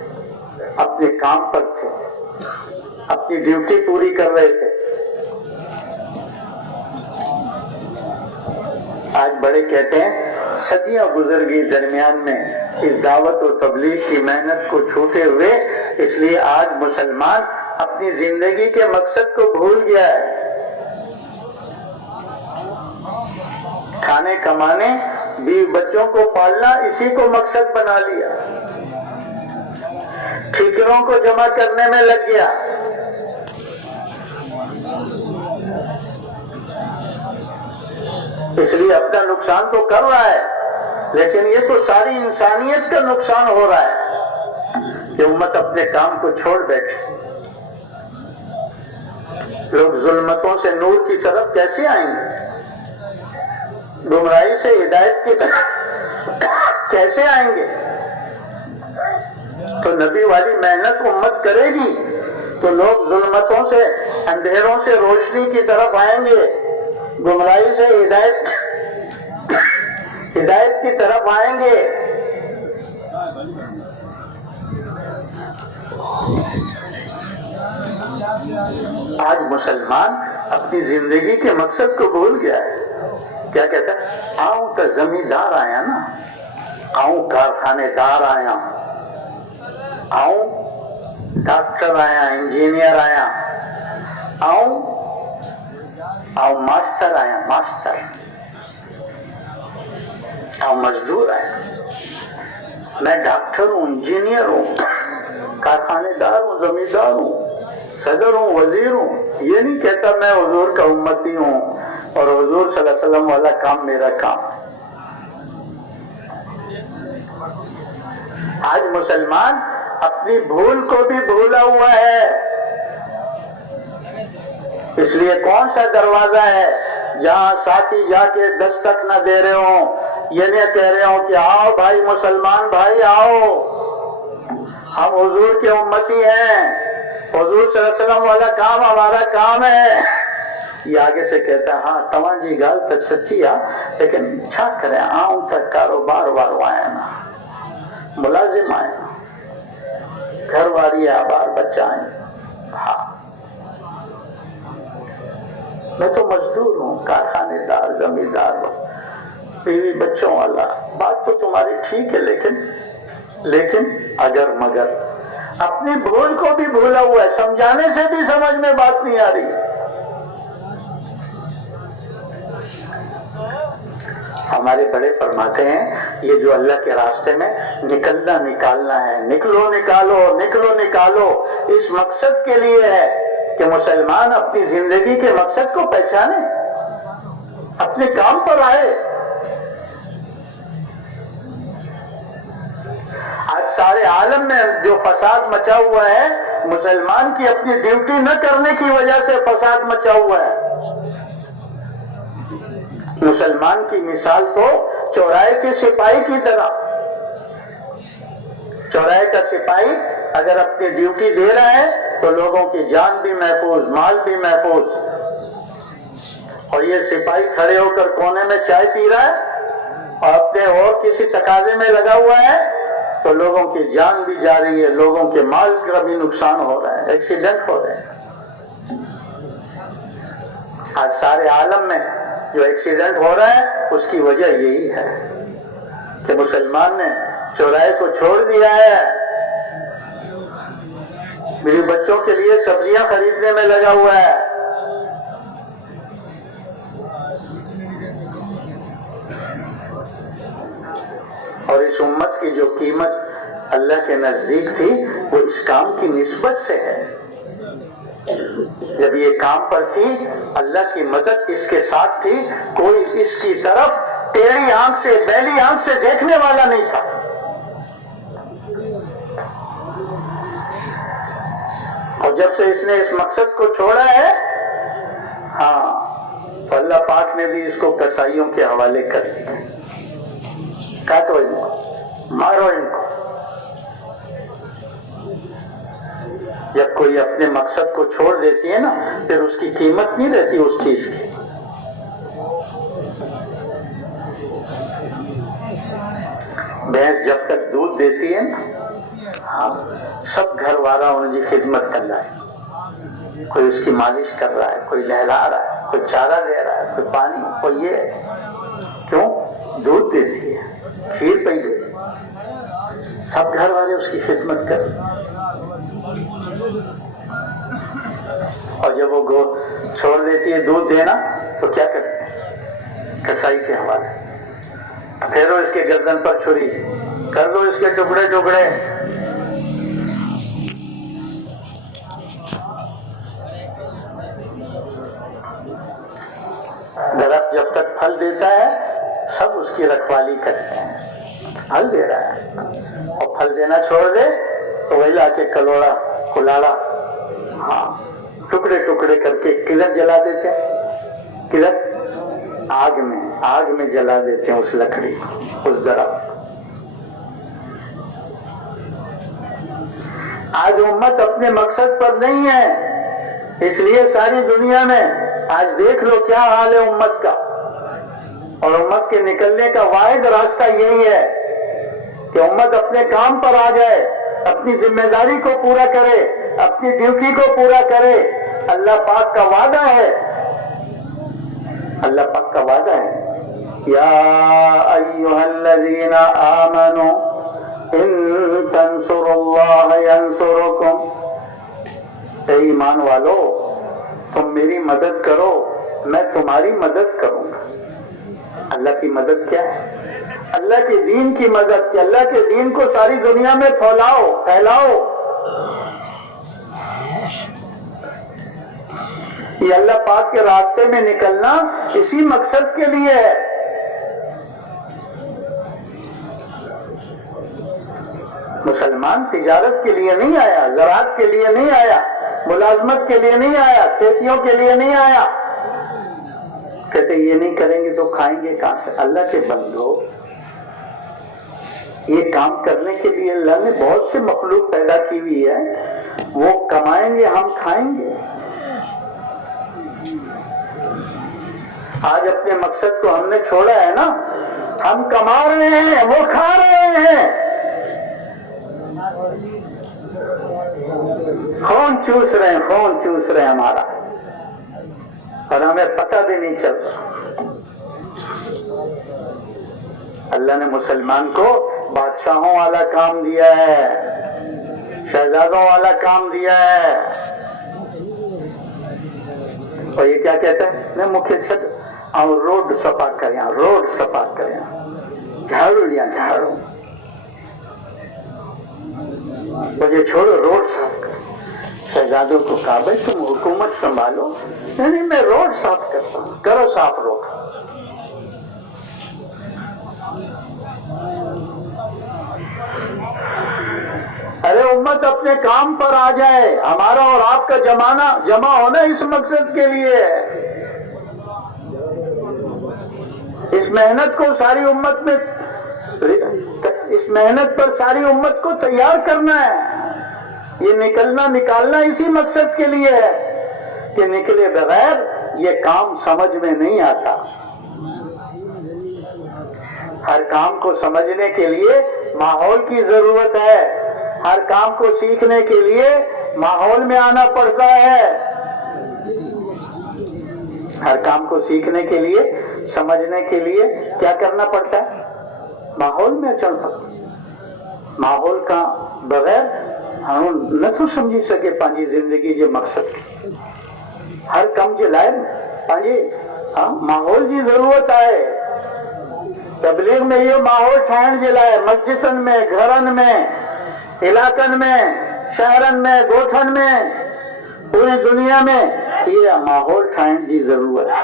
اپنے کام پر تھے، اپنی ڈیوٹی پوری کر رہے تھے۔ آج بڑے کہتے ہیں صدیاں گزر گئی درمیان میں اس دعوت و تبلیغ کی محنت کو چھوٹے ہوئے، اس لیے آج مسلمان اپنی زندگی کے مقصد کو بھول گیا ہے۔ کھانے کمانے، بیوی بچوں کو پالنا، اسی کو مقصد بنا لیا، ٹھیکروں کو جمع کرنے میں لگ گیا۔ اس لیے اپنا نقصان تو کر رہا ہے، لیکن یہ تو ساری انسانیت کا نقصان ہو رہا ہے کہ امت اپنے کام کو چھوڑ بیٹھے۔ لوگ ظلمتوں سے نور کی طرف کیسے آئیں گے؟ گمراہی سے ہدایت کی طرف کیسے آئیں گے؟ تو نبی والی محنت امت کرے گی تو لوگ ظلمتوں سے، اندھیروں سے روشنی کی طرف آئیں گے، گمراہی سے ہدایت کی طرف آئیں گے۔ آج مسلمان اپنی زندگی کے مقصد کو بھول گیا ہے۔ کیا کہتا ہے؟ آؤں تو زمیندار آیا نا، آؤں کارخانے دار آیا، آؤں ڈاکٹر آیا، انجینئر آیا، آؤں ماسٹر آیا، ماسٹر، آؤں مزدور آیا۔ میں ڈاکٹر ہوں، انجینئر ہوں، کارخانے دار ہوں، زمیندار ہوں، صدر ہوں، وزیر ہوں، یہ نہیں کہتا میں حضور کا امتی ہوں اور حضور صلی اللہ علیہ وسلم والا کام میرا کام۔ آج مسلمان اپنی بھول کو بھی بھولا ہوا ہے، اس لیے کون سا دروازہ ہے جہاں ساتھی جا کے دستک نہ دے رہے ہوں، یہ نہ کہہ رہے ہوں کہ آؤ بھائی مسلمان بھائی آؤ، ہم حضور کے امتی ہیں، حضور صلی اللہ علیہ وسلم والا کام ہمارا کام ہے۔ یہ آگے سے کہتا ہے ہاں تمام جی گال تو سچی ہے، لیکن چھا کریں آؤں تک کاروبار وارو آیا نا، ملازم آئے نا، گھر واری آبار بچہ آئے، ہاں میں تو مزدور ہوں، کارخانے دار، زمیندار ہوں، بیوی بچوں والا، بات تو تمہاری ٹھیک ہے، لیکن اگر مگر اپنی بھول کو بھی بھولا ہوا ہے، سمجھانے سے بھی سمجھ میں بات نہیں آ رہی۔ ہمارے بڑے فرماتے ہیں یہ جو اللہ کے راستے میں نکالنا ہے، نکلو نکالو، اس مقصد کے لیے ہے کہ مسلمان اپنی زندگی کے مقصد کو پہچانے، اپنے کام پر آئے۔ آج سارے عالم میں جو فساد مچا ہوا ہے، مسلمان کی اپنی ڈیوٹی نہ کرنے کی وجہ سے فساد مچا ہوا ہے۔ مسلمان کی مثال تو چوراہے کے سپاہی کی طرح، چوراہے کا سپاہی اگر اپنی ڈیوٹی دے رہا ہے تو لوگوں کی جان بھی محفوظ، مال بھی محفوظ، اور یہ سپاہی کھڑے ہو کر کونے میں چائے پی رہا ہے اور اپنے اور کسی تقاضے میں لگا ہوا ہے تو لوگوں کی جان بھی جا رہی ہے، لوگوں کے مال کا بھی نقصان ہو رہا ہے، ایکسیڈنٹ ہو رہے ہیں۔ آج سارے عالم میں جو ایکسیڈنٹ ہو رہا ہے اس کی وجہ یہی ہے کہ مسلمان نے چوراہے کو چھوڑ دیا ہے، میری بچوں کے لیے سبزیاں خریدنے میں لگا ہوا ہے، اور اس امت کی جو قیمت اللہ کے نزدیک تھی وہ اس کام کی نسبت سے ہے۔ جب یہ کام پر تھی اللہ کی مدد اس کے ساتھ تھی، کوئی اس کی طرف ٹیڑھی آنکھ سے، بیلی آنکھ سے دیکھنے والا نہیں تھا۔ اور جب سے اس نے اس مقصد کو چھوڑا ہے، تو اللہ پاک نے بھی اس کو کسائیوں کے حوالے کر دیا، کاٹو ان کو، مارو ان کو۔ جب کوئی اپنے مقصد کو چھوڑ دیتی ہے نا، پھر اس کی قیمت نہیں رہتی اس چیز کی۔ بھینس جب تک دودھ دیتی ہے نا، سب گھر والا ان کی خدمت کر رہا ہے، کوئی اس کی مالش کر رہا ہے، کوئی نہلا رہا ہے، کوئی چارہ دے رہا ہے، کوئی پانی، کوئی یہ، کیوں؟ دودھ دیتی ہے، کھیر پہ دیتی ہے، سب گھر والے اس کی خدمت کر رہے ہیں۔ اور جب وہ چھوڑ دیتی ہے دودھ دینا تو کیا کرتے ہیں؟ کسائی کے حوالے، پھیرو اس کے گردن پر چھری، کر دو اس کے ٹکڑے ٹکڑے۔ درخت جب تک پھل دیتا ہے سب اس کی رکھوالی کرتے ہیں، پھل دے رہا ہے، اور پھل دینا چھوڑ دے تو وہی لا کے کلوڑا کلاڑا ٹکڑے ٹکڑے کر کے کدھر جلا دیتے ہیں؟ کدھر؟ آگ میں جلا دیتے ہیں اس لکڑی، اس درخت۔ آج امت اپنے مقصد پر نہیں ہے، اس لیے ساری دنیا میں آج دیکھ لو کیا حال ہے امت کا، اور امت کے نکلنے کا واحد راستہ یہی ہے کہ امت اپنے کام پر آ جائے، اپنی ذمہ داری کو پورا کرے، اپنی ڈیوٹی کو پورا کرے۔ اللہ پاک کا وعدہ ہے، اللہ پاک کا وعدہ ہے، یا ایھا الذین آمنوا ان تنصروا اللہ ینصرکم، اے ایمان والو تم میری مدد کرو میں تمہاری مدد کروں گا۔ اللہ کی مدد کیا ہے؟ اللہ کے دین کی مدد، کہ اللہ کے دین کو ساری دنیا میں پھیلاؤ۔ یہ اللہ پاک کے راستے میں نکلنا اسی مقصد کے لیے ہے۔ مسلمان تجارت کے لیے نہیں آیا، زراعت کے لیے نہیں آیا، ملازمت کے لیے نہیں آیا، کھیتیوں کے لیے نہیں آیا۔ کہتے یہ نہیں کریں گے تو کھائیں گے کہاں سے؟ اللہ کے بندو، یہ کام کرنے کے لیے اللہ نے بہت سے مخلوق پیدا کی ہوئی ہے، وہ کمائیں گے ہم کھائیں گے۔ آج اپنے مقصد کو ہم نے چھوڑا ہے نا، ہم کما رہے ہیں وہ کھا رہے ہیں، خون چوس رہے ہیں ہمارا، اور ہمیں پتہ بھی نہیں چلتا۔ اللہ نے مسلمان کو بادشاہوں والا کام دیا ہے، شہزادوں والا کام دیا ہے، اور یہ کیا کہتا ہے؟ میں مکھیہ چھت اور روڈ صفا کریں، جھاڑو لیا جھاڑو، مجھے چھوڑو روڈ صاف کر۔ شہزادوں کو کہا بھائی تم حکومت سنبھالو، نہیں میں روڈ صاف کرتا ہوں، کرو صاف روڈ۔ امت اپنے کام پر آ جائے. ہمارا اور آپ کا جمع ہونا اس مقصد کے لیے ہے. اس محنت کو ساری امت میں، اس محنت پر ساری امت کو تیار کرنا ہے. یہ نکالنا اسی مقصد کے لیے ہے کہ نکلے بغیر یہ کام سمجھ میں نہیں آتا. ہر کام کو سمجھنے کے لیے ماحول کی ضرورت ہے. ہر کام کو سیکھنے کے لیے ماحول میں آنا پڑتا ہے. ہر کام کو سیکھنے کے لیے، سمجھنے کے لیے کیا کرنا پڑتا ہے؟ ماحول میں چلنا. ماحول کا بغیر ہم نہ تو سمجھی سکے پانچی زندگی جو مقصد کی. ہر کم جو لائے پانچی ماحول کی ضرورت ہے. تبلیغ میں یہ ماحول ٹھائن جو لائے، مسجدن میں، گھرن میں، علاقن میں، شہرن میں، گوٹھن میں، پوری دنیا میں یہ ماحول ٹھائن کی ضرورت ہے.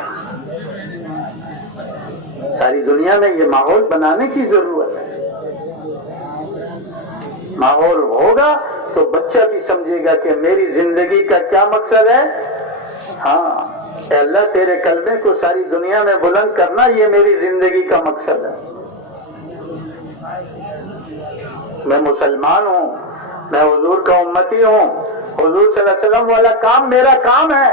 ساری دنیا میں یہ ماحول بنانے کی ضرورت ہے. ماحول ہوگا تو بچہ بھی سمجھے گا کہ میری زندگی کا کیا مقصد ہے. ہاں اے اللہ تیرے کلمے کو ساری دنیا میں بلند کرنا یہ میری زندگی کا مقصد ہے. میں مسلمان ہوں، میں حضور کا امتی ہوں، حضور صلی اللہ علیہ وسلم والا کام میرا کام ہے.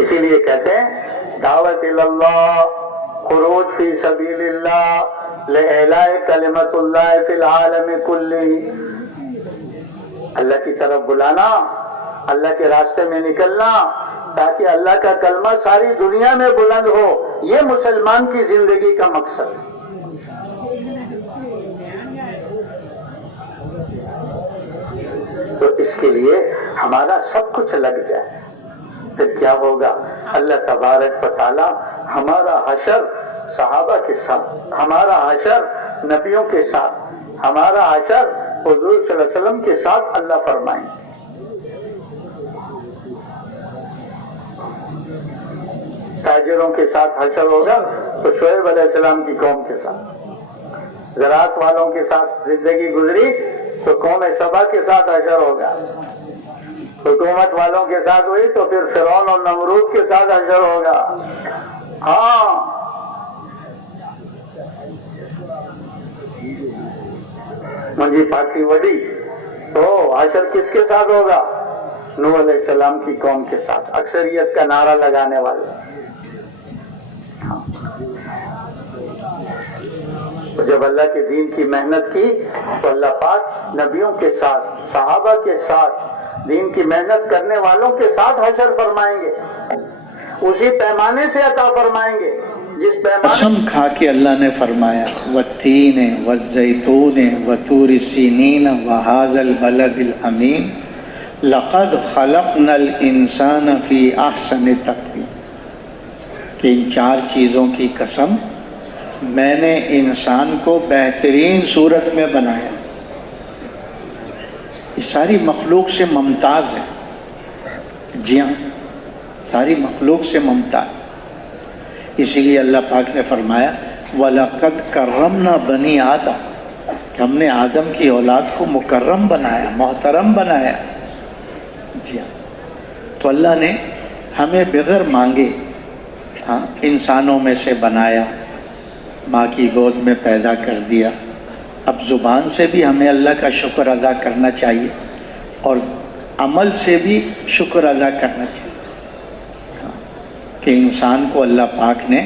اسی لیے کہتے ہیں دعوت اللہ، خروج فی سبیل اللہ، لإعلاء کلمت اللہ فی العالم کلہ. اللہ کی طرف بلانا، اللہ کے راستے میں نکلنا تاکہ اللہ کا کلمہ ساری دنیا میں بلند ہو. یہ مسلمان کی زندگی کا مقصد ہے. تو اس کے لیے ہمارا سب کچھ لگ جائے پھر کیا ہوگا؟ اللہ تبارک و تعالی ہمارا حشر صحابہ کے ساتھ، ہمارا حشر نبیوں کے ساتھ، ہمارا حشر حضور صلی اللہ علیہ وسلم کے ساتھ اللہ فرمائیں. تاجروں کے ساتھ حشر ہوگا تو شعیب علیہ السلام کی قوم کے ساتھ. زراعت والوں کے ساتھ زندگی گزری تو قوم سبا کے ساتھ حشر ہوگا. حکومت والوں کے ساتھ ہوئی تو پھر فرعون اور نمرود کے ساتھ حشر ہوگا. ہاں منجی پارٹی وڈی تو حشر کس کے ساتھ ہوگا؟ نوح علیہ السلام کی قوم کے ساتھ، اکثریت کا نعرہ لگانے والے. تو جب اللہ کے دین کی محنت کی تو اللہ پاک نبیوں کے ساتھ، صحابہ کے ساتھ، دین کی محنت کرنے والوں کے ساتھ حشر فرمائیں گے. اسی پیمانے سے عطا فرمائیں گے جس پیمانے. قسم کھا کے اللہ نے فرمایا والتین والزیتون وطور سینین وہذا البلد الامین لقد خلقنا الانسان فی احسن تقویم. کہ ان چار چیزوں کی قسم، میں نے انسان کو بہترین صورت میں بنایا. یہ ساری مخلوق سے ممتاز ہے. جی ہاں، ساری مخلوق سے ممتاز. اسی لیے اللہ پاک نے فرمایا وَلَقَدْ كَرَّمْنَا بَنِي آدَمَ، کہ ہم نے آدم کی اولاد کو مکرم بنایا، محترم بنایا. جی ہاں، تو اللہ نے ہمیں بغیر مانگے انسانوں میں سے بنایا، ماں کی گود میں پیدا کر دیا. اب زبان سے بھی ہمیں اللہ کا شکر ادا کرنا چاہیے اور عمل سے بھی شکر ادا کرنا چاہیے کہ انسان کو اللہ پاک نے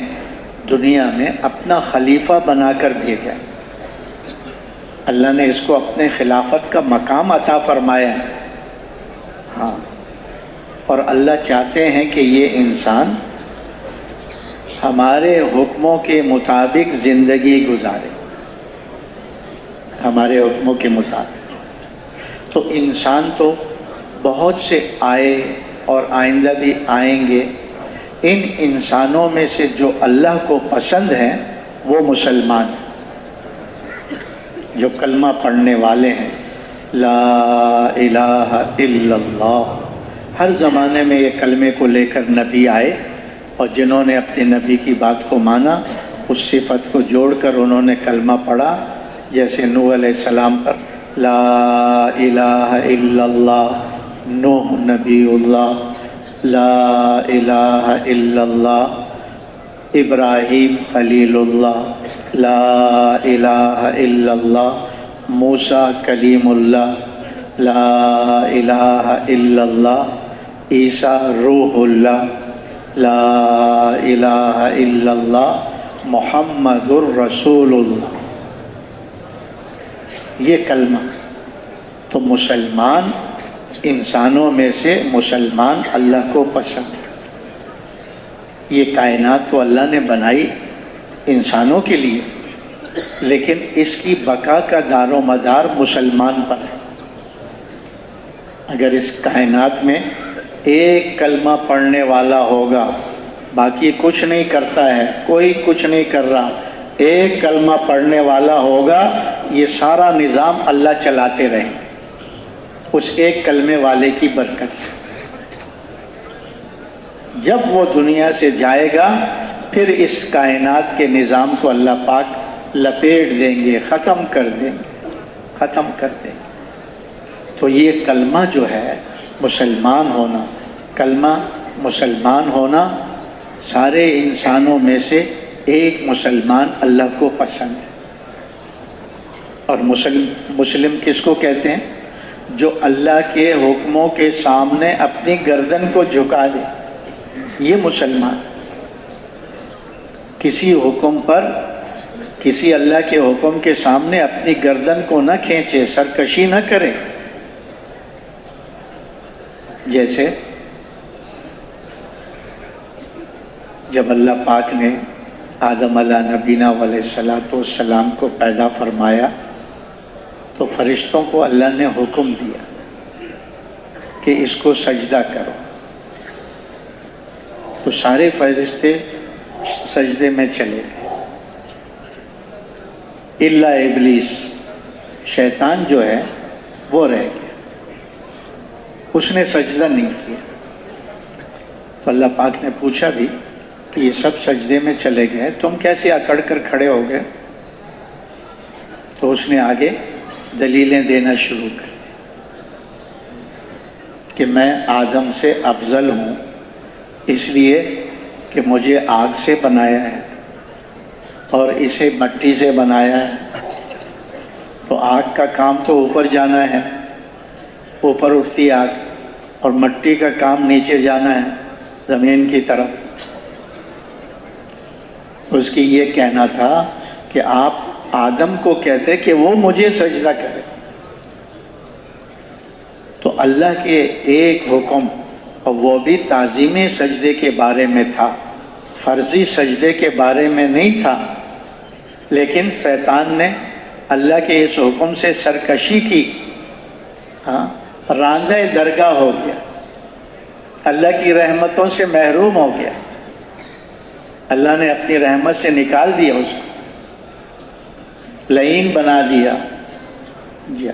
دنیا میں اپنا خلیفہ بنا کر بھیجا. اللہ نے اس کو اپنے خلافت کا مقام عطا فرمایا. ہاں، اور اللہ چاہتے ہیں کہ یہ انسان ہمارے حکموں کے مطابق زندگی گزارے، ہمارے حکموں کے مطابق. تو انسان تو بہت سے آئے اور آئندہ بھی آئیں گے. ان انسانوں میں سے جو اللہ کو پسند ہیں وہ مسلمان ہیں، جو کلمہ پڑھنے والے ہیں، لا الہ الا اللہ. ہر زمانے میں یہ کلمے کو لے کر نبی آئے اور جنہوں نے اپنے نبی کی بات کو مانا اس صفت کو جوڑ کر انہوں نے کلمہ پڑھا، جیسے نوح علیہ السلام پر لا الہ الا اللہ، نوح نبی اللہ، لا الہ الا اللہ، ابراہیم خلیل اللہ، لا الہ الا اللہ، موسیٰ کلیم اللہ، لا الہ الا اللہ، عیسیٰ روح اللہ، لا الہ الا اللہ، محمد الرسول اللہ۔ یہ کلمہ تو مسلمان، انسانوں میں سے مسلمان اللہ کو پسند ہے۔ یہ کائنات تو اللہ نے بنائی انسانوں کے لیے، لیکن اس کی بقا کا دار و مدار مسلمان پر ہے۔ اگر اس کائنات میں ایک کلمہ پڑھنے والا ہوگا، باقی کچھ نہیں کرتا ہے، کوئی کچھ نہیں کر رہا، ایک کلمہ پڑھنے والا ہوگا، یہ سارا نظام اللہ چلاتے رہیں اس ایک کلمے والے کی برکت سے۔ جب وہ دنیا سے جائے گا، پھر اس کائنات کے نظام کو اللہ پاک لپیٹ دیں گے، ختم کر دیں گے، ختم کر دیں گے۔ تو یہ کلمہ جو ہے مسلمان ہونا، کلمہ مسلمان ہونا، سارے انسانوں میں سے ایک مسلمان اللہ کو پسند ہے۔ اور مسلم کس کو کہتے ہیں؟ جو اللہ کے حکموں کے سامنے اپنی گردن کو جھکا دے، یہ مسلمان۔ کسی حکم پر، کسی اللہ کے حکم کے سامنے اپنی گردن کو نہ کھینچے، سرکشی نہ کرے۔ جیسے جب اللہ پاک نے آدم علیہ نبینا علیہ السلام کو پیدا فرمایا، تو فرشتوں کو اللہ نے حکم دیا کہ اس کو سجدہ کرو، تو سارے فرشتے سجدے میں چلے گئے، الا ابلیس، شیطان جو ہے وہ رہ گیا، اس نے سجدہ نہیں کیا۔ تو اللہ پاک نے پوچھا بھی کہ یہ سب سجدے میں چلے گئے، تم کیسے اکڑ کر کھڑے ہو گئے؟ تو اس نے آگے دلیلیں دینا شروع کر دی کہ میں آدم سے افضل ہوں، اس لیے کہ مجھے آگ سے بنایا ہے اور اسے مٹی سے بنایا ہے، تو آگ کا کام تو اوپر جانا ہے، اوپر اٹھتی آگ، اور مٹی کا کام نیچے جانا ہے زمین کی طرف۔ اس کی یہ کہنا تھا کہ آپ آدم کو کہتے کہ وہ مجھے سجدہ کرے۔ تو اللہ کے ایک حکم، اور وہ بھی تعظیم سجدے کے بارے میں تھا، فرضی سجدے کے بارے میں نہیں تھا، لیکن شیطان نے اللہ کے اس حکم سے سرکشی کی، راندہ درگاہ ہو گیا، اللہ کی رحمتوں سے محروم ہو گیا، اللہ نے اپنی رحمت سے نکال دیا، اس کو لعین بنا دیا۔ جی،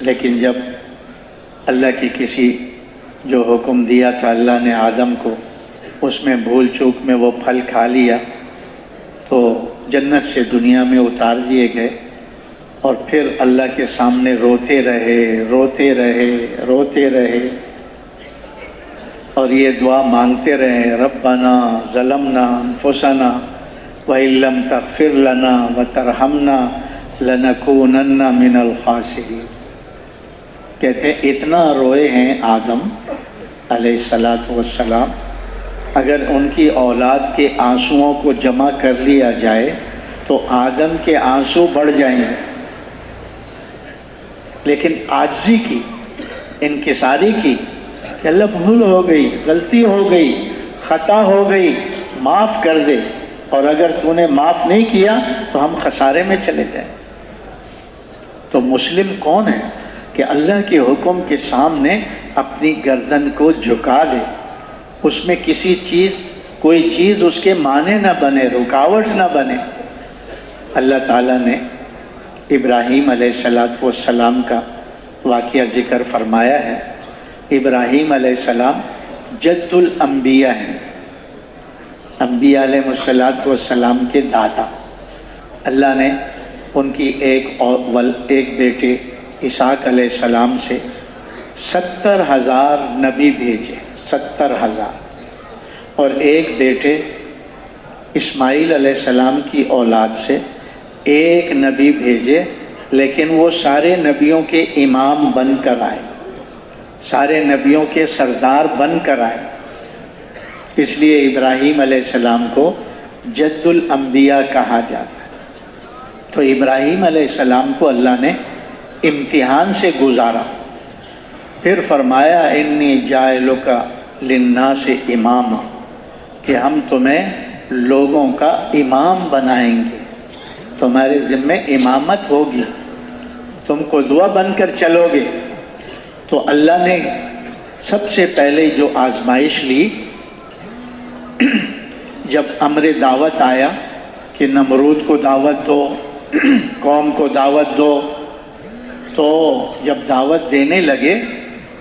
لیکن جب اللہ کی کسی جو حکم دیا تھا اللہ نے آدم کو، اس میں بھول چوک میں وہ پھل کھا لیا، تو جنت سے دنیا میں اتار دیے گئے، اور پھر اللہ کے سامنے روتے رہے، روتے رہے، روتے رہے، اور یہ دعا مانگتے رہے، ربنا ظلمنا انفسنا وَإِن لَّمْ تَغْفِرْ لَنَا وَتَرْحَمْنَا لَنَكُونَنَّ مِنَ الْخَاسِرِينَ۔ کہتے ہیں اتنا روئے ہیں آدم علیہ السلام، اگر ان کی اولاد کے آنسوؤں کو جمع کر لیا جائے تو آدم کے آنسو بڑھ جائیں گے، لیکن عاجزی کی، انکساری کی کہ اللہ بھول ہو گئی، غلطی ہو گئی، خطا ہو گئی، معاف کر دے، اور اگر تو نے معاف نہیں کیا تو ہم خسارے میں چلے جائیں۔ تو مسلم کون ہے کہ اللہ کے حکم کے سامنے اپنی گردن کو جھکا دے، اس میں کسی چیز، کوئی چیز اس کے معنی نہ بنے، رکاوٹ نہ بنے۔ اللہ تعالیٰ نے ابراہیم علیہ السلام کا واقعہ ذکر فرمایا ہے۔ ابراہیم علیہ السلام جد الانبیاء ہیں، انبیاء علیہ الصلوۃ والسلام کے دادا، اللہ نے ان کی ایک بیٹے اسحاق علیہ السلام سے 70,000 نبی بھیجے، 70,000، اور ایک بیٹے اسماعیل علیہ السلام کی اولاد سے ایک نبی بھیجے، لیکن وہ سارے نبیوں کے امام بن کر آئے، سارے نبیوں کے سردار بن کر آئے۔ اس لیے ابراہیم علیہ السلام کو جد الانبیاء کہا جاتا ہے۔ تو ابراہیم علیہ السلام کو اللہ نے امتحان سے گزارا، پھر فرمایا انی جاعلک للناس اماما، کہ ہم تمہیں لوگوں کا امام بنائیں گے، تمہارے ذمہ امامت ہوگی، تم قدوہ بن کر چلو گے۔ تو اللہ نے سب سے پہلے جو آزمائش لی، جب امر دعوت آیا کہ نمرود کو دعوت دو، قوم کو دعوت دو، تو جب دعوت دینے لگے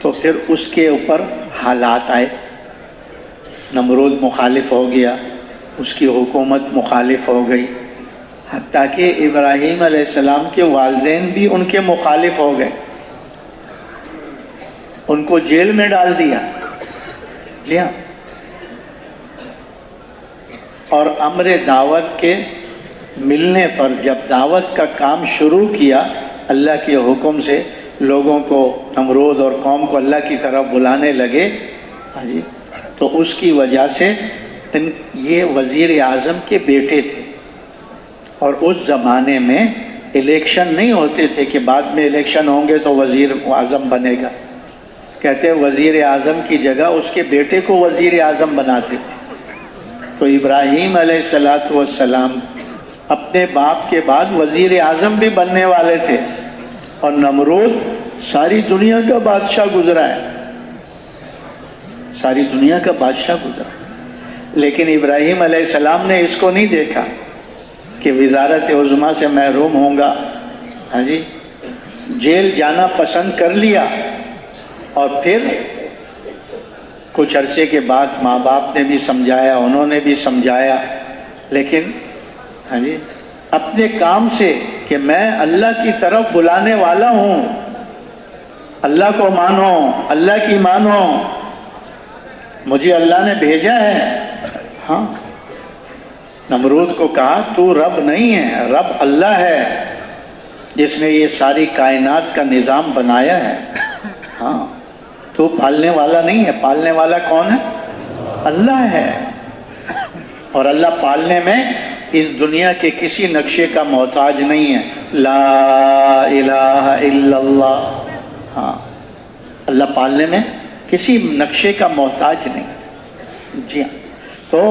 تو پھر اس کے اوپر حالات آئے، نمرود مخالف ہو گیا، اس کی حکومت مخالف ہو گئی، حتیٰ کہ ابراہیم علیہ السلام کے والدین بھی ان کے مخالف ہو گئے، ان کو جیل میں ڈال دیا۔ جی ہاں، اور امر دعوت کے ملنے پر جب دعوت کا کام شروع کیا اللہ کے حکم سے، لوگوں کو، نمرود اور قوم کو اللہ کی طرف بلانے لگے، ہاں جی، تو اس کی وجہ سے یہ وزیر اعظم کے بیٹے تھے، اور اس زمانے میں الیکشن نہیں ہوتے تھے کہ بعد میں الیکشن ہوں گے تو وزیر اعظم بنے گا، کہتے ہیں وزیر اعظم کی جگہ اس کے بیٹے کو وزیر اعظم بناتے تھے۔ تو ابراہیم علیہ السلام اپنے باپ کے بعد وزیر اعظم بھی بننے والے تھے، اور نمرود ساری دنیا کا بادشاہ گزرا ہے، ساری دنیا کا بادشاہ گزرا، لیکن ابراہیم علیہ السلام نے اس کو نہیں دیکھا کہ وزارت عظمیٰ سے محروم ہوں گا، ہاں جی، جیل جانا پسند کر لیا، اور پھر کچھ عرصے کے بعد ماں باپ نے بھی سمجھایا، انہوں نے بھی سمجھایا، لیکن ہاں جی اپنے کام سے کہ میں اللہ کی طرف بلانے والا ہوں، اللہ کو مانو، اللہ کی مانو، مجھے اللہ نے بھیجا ہے۔ ہاں، نمرود کو کہا تو رب نہیں ہے، رب اللہ ہے جس نے یہ ساری کائنات کا نظام بنایا ہے، ہاں، تو پالنے والا نہیں ہے، پالنے والا کون ہے؟ اللہ ہے، اور اللہ پالنے میں اس دنیا کے کسی نقشے کا محتاج نہیں ہے، لا الہ الا اللہ، ہاں، اللہ پالنے میں کسی نقشے کا محتاج نہیں۔ جی ہاں، تو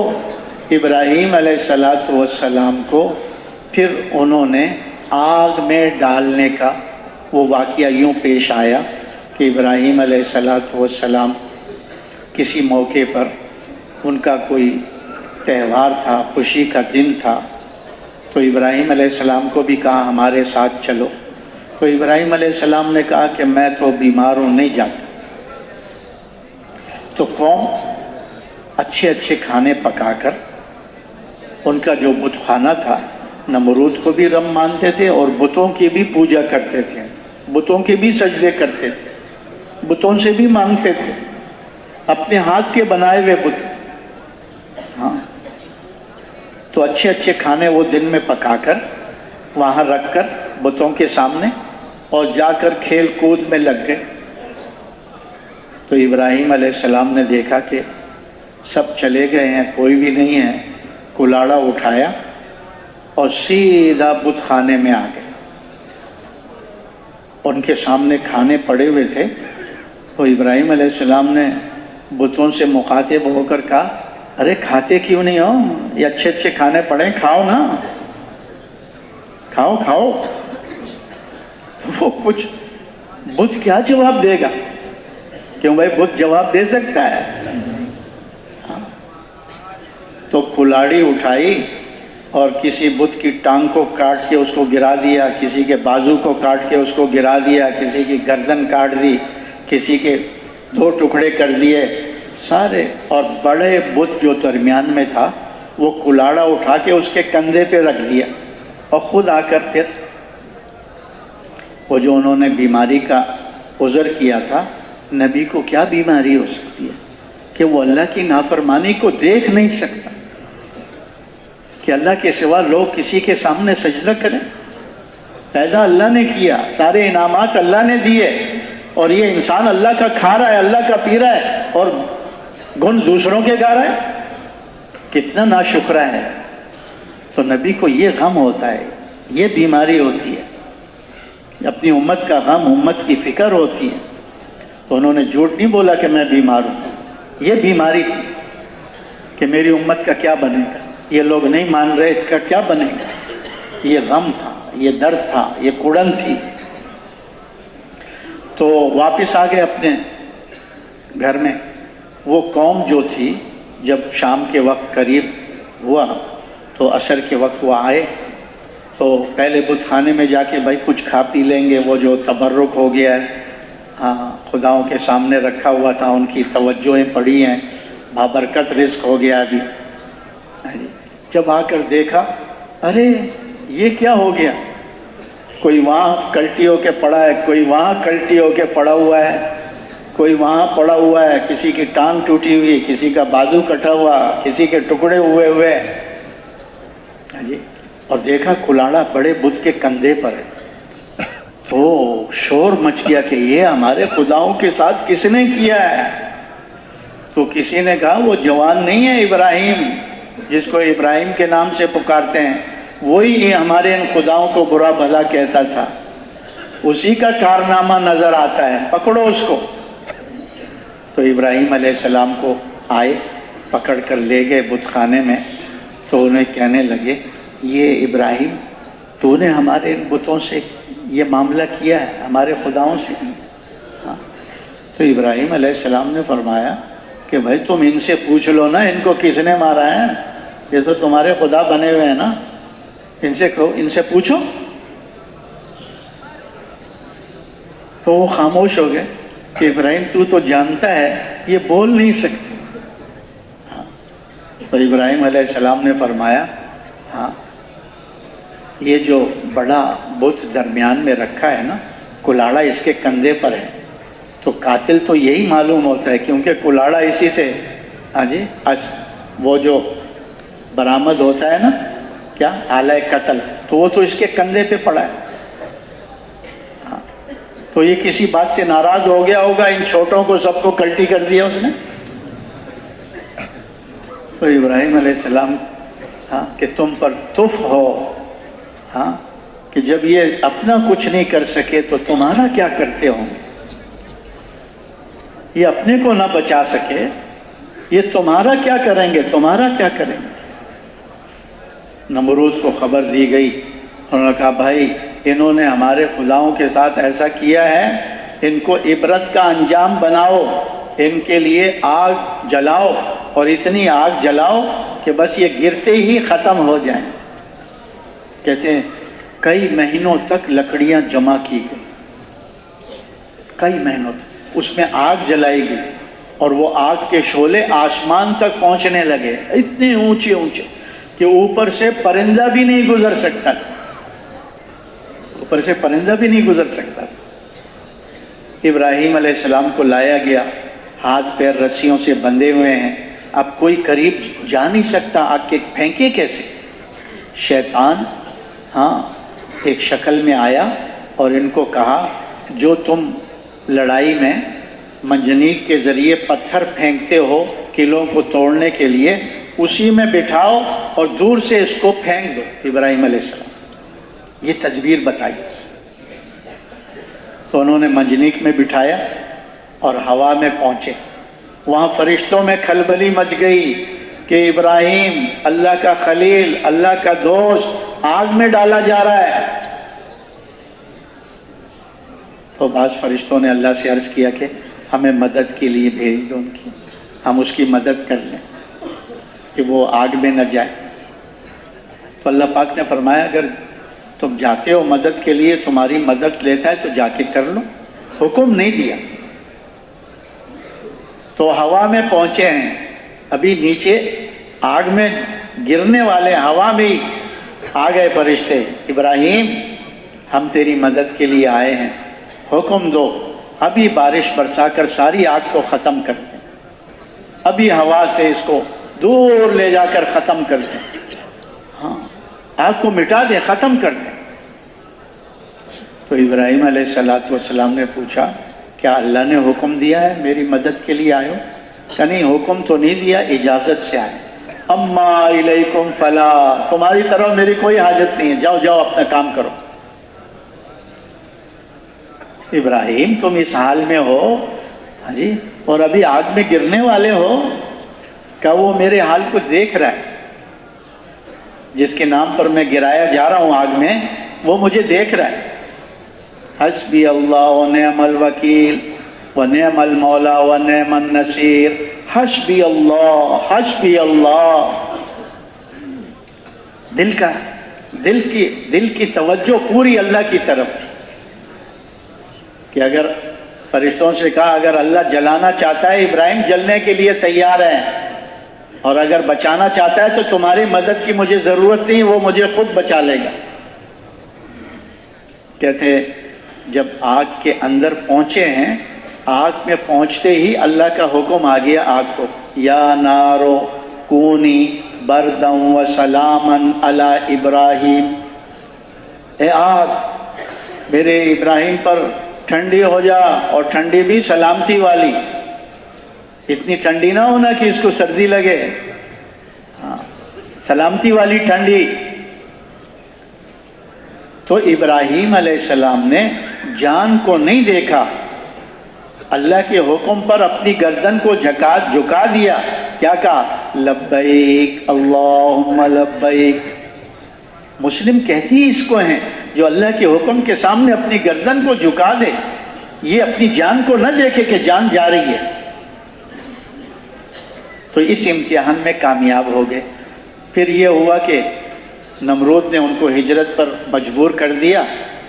ابراہیم علیہ السلام کو پھر انہوں نے آگ میں ڈالنے کا وہ واقعہ یوں پیش آیا کہ ابراہیم علیہ السلام کسی موقع پر ان کا کوئی تہوار تھا، خوشی کا دن تھا، تو ابراہیم علیہ السلام کو بھی کہا ہمارے ساتھ چلو، تو ابراہیم علیہ السلام نے کہا کہ میں تو بیمار ہوں، نہیں جاتا۔ تو قوم اچھے اچھے کھانے پکا کر، ان کا جو بت خانہ تھا، نمرود کو بھی رب مانتے تھے اور بتوں کی بھی پوجا کرتے تھے، بتوں کے بھی سجدے کرتے تھے، بتوں سے بھی مانگتے تھے، اپنے ہاتھ کے بنائے ہوئے بت، ہاں، تو اچھے اچھے کھانے وہ دن میں پکا کر وہاں رکھ کر بتوں کے سامنے، اور جا کر کھیل کود میں لگ گئے۔ تو ابراہیم علیہ السلام نے دیکھا کہ سب چلے گئے ہیں، کوئی بھی نہیں ہے، کلاڑا اٹھایا اور سیدھا بت خانے میں آ گئے، ان کے سامنے کھانے پڑے ہوئے تھے، تو ابراہیم علیہ السلام نے بتوں سے مخاطب ہو کر کہا ارے کھاتے کیوں نہیں ہو، یہ اچھے اچھے کھانے پڑے، کھاؤ نا، کھاؤ کھاؤ۔ وہ کچھ بت کیا جواب دے گا، کیوں بھائی بت جواب دے سکتا ہے؟ تو کلاڑی اٹھائی اور کسی بت کی ٹانگ کو کاٹ کے اس کو گرا دیا، کسی کے بازو کو کاٹ کے اس کو گرا دیا، کسی کی گردن کاٹ دی، کسی کے 2 ٹکڑے کر دیے سارے، اور بڑے بت جو درمیان میں تھا وہ کلاڑا اٹھا کے اس کے کندھے پہ رکھ دیا اور خود آ کر پھر وہ جو انہوں نے بیماری کا عذر کیا تھا، نبی کو کیا بیماری ہو سکتی ہے کہ وہ اللہ کی نافرمانی کو دیکھ نہیں سکتا، کہ اللہ کے سوا لوگ کسی کے سامنے سجدہ کریں؟ پیدا اللہ نے کیا، سارے انعامات اللہ نے دیے، اور یہ انسان اللہ کا کھا رہا ہے، اللہ کا پی رہا ہے، اور گن دوسروں کے گا رہا ہے، کتنا ناشکرا ہے۔ تو نبی کو یہ غم ہوتا ہے، یہ بیماری ہوتی ہے، اپنی امت کا غم، امت کی فکر ہوتی ہے۔ تو انہوں نے جھوٹ نہیں بولا کہ میں بیمار ہوں، یہ بیماری تھی کہ میری امت کا کیا بنے گا، یہ لوگ نہیں مان رہے، اس کا کیا بنے گا، یہ غم تھا، یہ درد تھا، یہ کڑن تھی۔ تو واپس آ گئے اپنے گھر میں۔ وہ قوم جو تھی، جب شام کے وقت قریب ہوا تو عصر کے وقت وہ آئے، تو پہلے بت خانے میں جا کے بھائی کچھ کھا پی لیں گے، وہ جو تبرک ہو گیا ہے، ہاں خداؤں کے سامنے رکھا ہوا تھا، ان کی توجہیں پڑی ہیں، بابرکت رزق ہو گیا ابھی۔ جب آ کر دیکھا، ارے یہ کیا ہو گیا، کوئی وہاں کلٹی ہو کے پڑا ہے، کوئی وہاں کلٹی ہو کے پڑا ہوا ہے، کوئی وہاں پڑا ہوا ہے، کسی کی ٹانگ ٹوٹی ہوئی، کسی کا بازو کٹا ہوا، کسی کے ٹکڑے ہوئے جی، اور دیکھا کلاڑا بڑے بت کے کندھے پر ہے۔ تو شور مچ گیا کہ یہ ہمارے خداؤں کے ساتھ کس نے کیا ہے؟ تو کسی نے کہا وہ جوان نہیں ہے ابراہیم، جس کو ابراہیم کے نام سے پکارتے ہیں، وہی ہمارے ان خداؤں کو برا بھلا کہتا تھا، اسی کا کارنامہ نظر آتا ہے، پکڑو اس کو۔ تو ابراہیم علیہ السلام کو آئے، پکڑ کر لے گئے بت خانے میں۔ تو انہیں کہنے لگے، یہ ابراہیم تو نے ہمارے ان بتوں سے یہ معاملہ کیا ہے، ہمارے خداؤں سے؟ ہاں۔ تو ابراہیم علیہ السلام نے فرمایا کہ بھائی تم ان سے پوچھ لو نا، ان کو کس نے مارا ہے، یہ تو تمہارے خدا بنے ہوئے ہیں نا، ان سے کہو، ان سے پوچھو۔ تو وہ خاموش ہو گئے کہ ابراہیم تو جانتا ہے یہ بول نہیں سکتے۔ تو ابراہیم علیہ السلام نے فرمایا، ہاں یہ جو بڑا بت درمیان میں رکھا ہے نا، کلاڑا اس کے کندھے پر ہے، تو قاتل تو یہی معلوم ہوتا ہے، کیونکہ کلاڑا اسی سے، ہاں جی، وہ جو برآمد ہوتا ہے نا، کیا آلہ قتل، تو وہ تو اس کے کندھے پہ پڑا ہے۔ ہاں، تو یہ کسی بات سے ناراض ہو گیا ہوگا، ان چھوٹوں کو سب کو کلٹی کر دیا اس نے۔ تو ابراہیم علیہ السلام، ہاں کہ تم پر تف ہو، ہاں کہ جب یہ اپنا کچھ نہیں کر سکے تو تمہارا کیا کرتے ہوں گے، یہ اپنے کو نہ بچا سکے، یہ تمہارا کیا کریں گے، تمہارا کیا کریں گے۔ نمرود کو خبر دی گئی، انہوں نے کہا بھائی انہوں نے ہمارے خداؤں کے ساتھ ایسا کیا ہے، ان کو عبرت کا انجام بناؤ، ان کے لیے آگ جلاؤ، اور اتنی آگ جلاؤ کہ بس یہ گرتے ہی ختم ہو جائیں۔ کہتے ہیں کئی مہینوں تک لکڑیاں جمع کی گئی، کئی مہینوں تک اس میں آگ جلائی گئی، اور وہ آگ کے شعلے آسمان تک پہنچنے لگے، اتنے اونچے اونچے کہ اوپر سے پرندہ بھی نہیں گزر سکتا، اوپر سے پرندہ بھی نہیں گزر سکتا۔ ابراہیم علیہ السلام کو لایا گیا، ہاتھ پیر رسیوں سے بندھے ہوئے ہیں، اب کوئی قریب جا نہیں سکتا، آگ کے پھینکے کیسے؟ شیطان ہاں ایک شکل میں آیا اور ان کو کہا جو تم لڑائی میں منجنیق کے ذریعے پتھر پھینکتے ہو قلعوں کو توڑنے کے لیے، اسی میں بٹھاؤ اور دور سے اس کو پھینک دو۔ ابراہیم علیہ السلام یہ تدبیر بتائی، تو انہوں نے منجنیق میں بٹھایا اور ہوا میں پہنچے، وہاں فرشتوں میں کھلبلی مچ گئی کہ ابراہیم اللہ کا خلیل، اللہ کا دوست آگ میں ڈالا جا رہا ہے۔ تو بعض فرشتوں نے اللہ سے عرض کیا کہ ہمیں مدد کے لیے بھیج دو ان کی، ہم اس کی مدد کر لیں کہ وہ آگ میں نہ جائے۔ تو اللہ پاک نے فرمایا اگر تم جاتے ہو مدد کے لیے، تمہاری مدد لیتا ہے تو جا کے کر لو، حکم نہیں دیا۔ تو ہوا میں پہنچے ہیں، ابھی نیچے آگ میں گرنے والے ہوا میں آ گئے فرشتے، ابراہیم ہم تیری مدد کے لیے آئے ہیں، حکم دو ابھی بارش برسا کر ساری آگ کو ختم کر دیں، ابھی ہوا سے اس کو دور لے جا کر ختم کر دیں، ہاں آگ کو مٹا دیں، ختم کر دیں۔ تو ابراہیم علیہ السلام نے پوچھا کیا اللہ نے حکم دیا ہے میری مدد کے لیے آئے ہو؟ کہ نہیں، حکم تو نہیں دیا، اجازت سے آئے۔ اما الیکم فلا، تمہاری طرف میری کوئی حاجت نہیں ہے، جاؤ جاؤ اپنا کام کرو۔ ابراہیم تم اس حال میں ہو، ہاں جی، اور ابھی آگ میں گرنے والے ہو، کہ وہ میرے حال کو دیکھ رہا ہے، جس کے نام پر میں گرایا جا رہا ہوں آگ میں، وہ مجھے دیکھ رہا ہے۔ حسبی اللہ ونعم الوکیل ونعم المولا ونعم النصیر، حسبی اللہ حسبی اللہ۔ دل کی توجہ پوری اللہ کی طرف تھی کہ اگر فرشتوں سے کہا اگر اللہ جلانا چاہتا ہے ابراہیم جلنے کے لیے تیار ہے، اور اگر بچانا چاہتا ہے تو تمہاری مدد کی مجھے ضرورت نہیں، وہ مجھے خود بچا لے گا۔ کہتے جب آگ کے اندر پہنچے ہیں، آگ میں پہنچتے ہی اللہ کا حکم آ گیا آگ کو، یا نارو کونی بردم و سلامن علی ابراہیم، اے آگ میرے ابراہیم پر ٹھنڈی ہو جا، اور ٹھنڈی بھی سلامتی والی، اتنی ٹھنڈی نہ ہونا کہ اس کو سردی لگے، ہاں سلامتی والی ٹھنڈی۔ تو ابراہیم علیہ السلام نے جان کو نہیں دیکھا، اللہ کے حکم پر اپنی گردن کو جھکا دیا، کیا کہا؟ لبیک اللہم لبیک۔ مسلم کہتی اس کو ہیں جو اللہ کے حکم کے سامنے اپنی گردن کو جھکا دے، یہ اپنی جان کو نہ دیکھے کہ جان جا رہی ہے۔ تو اس امتحان میں کامیاب ہو گئے۔ پھر یہ ہوا کہ نمرود نے ان کو ہجرت پر مجبور کر دیا،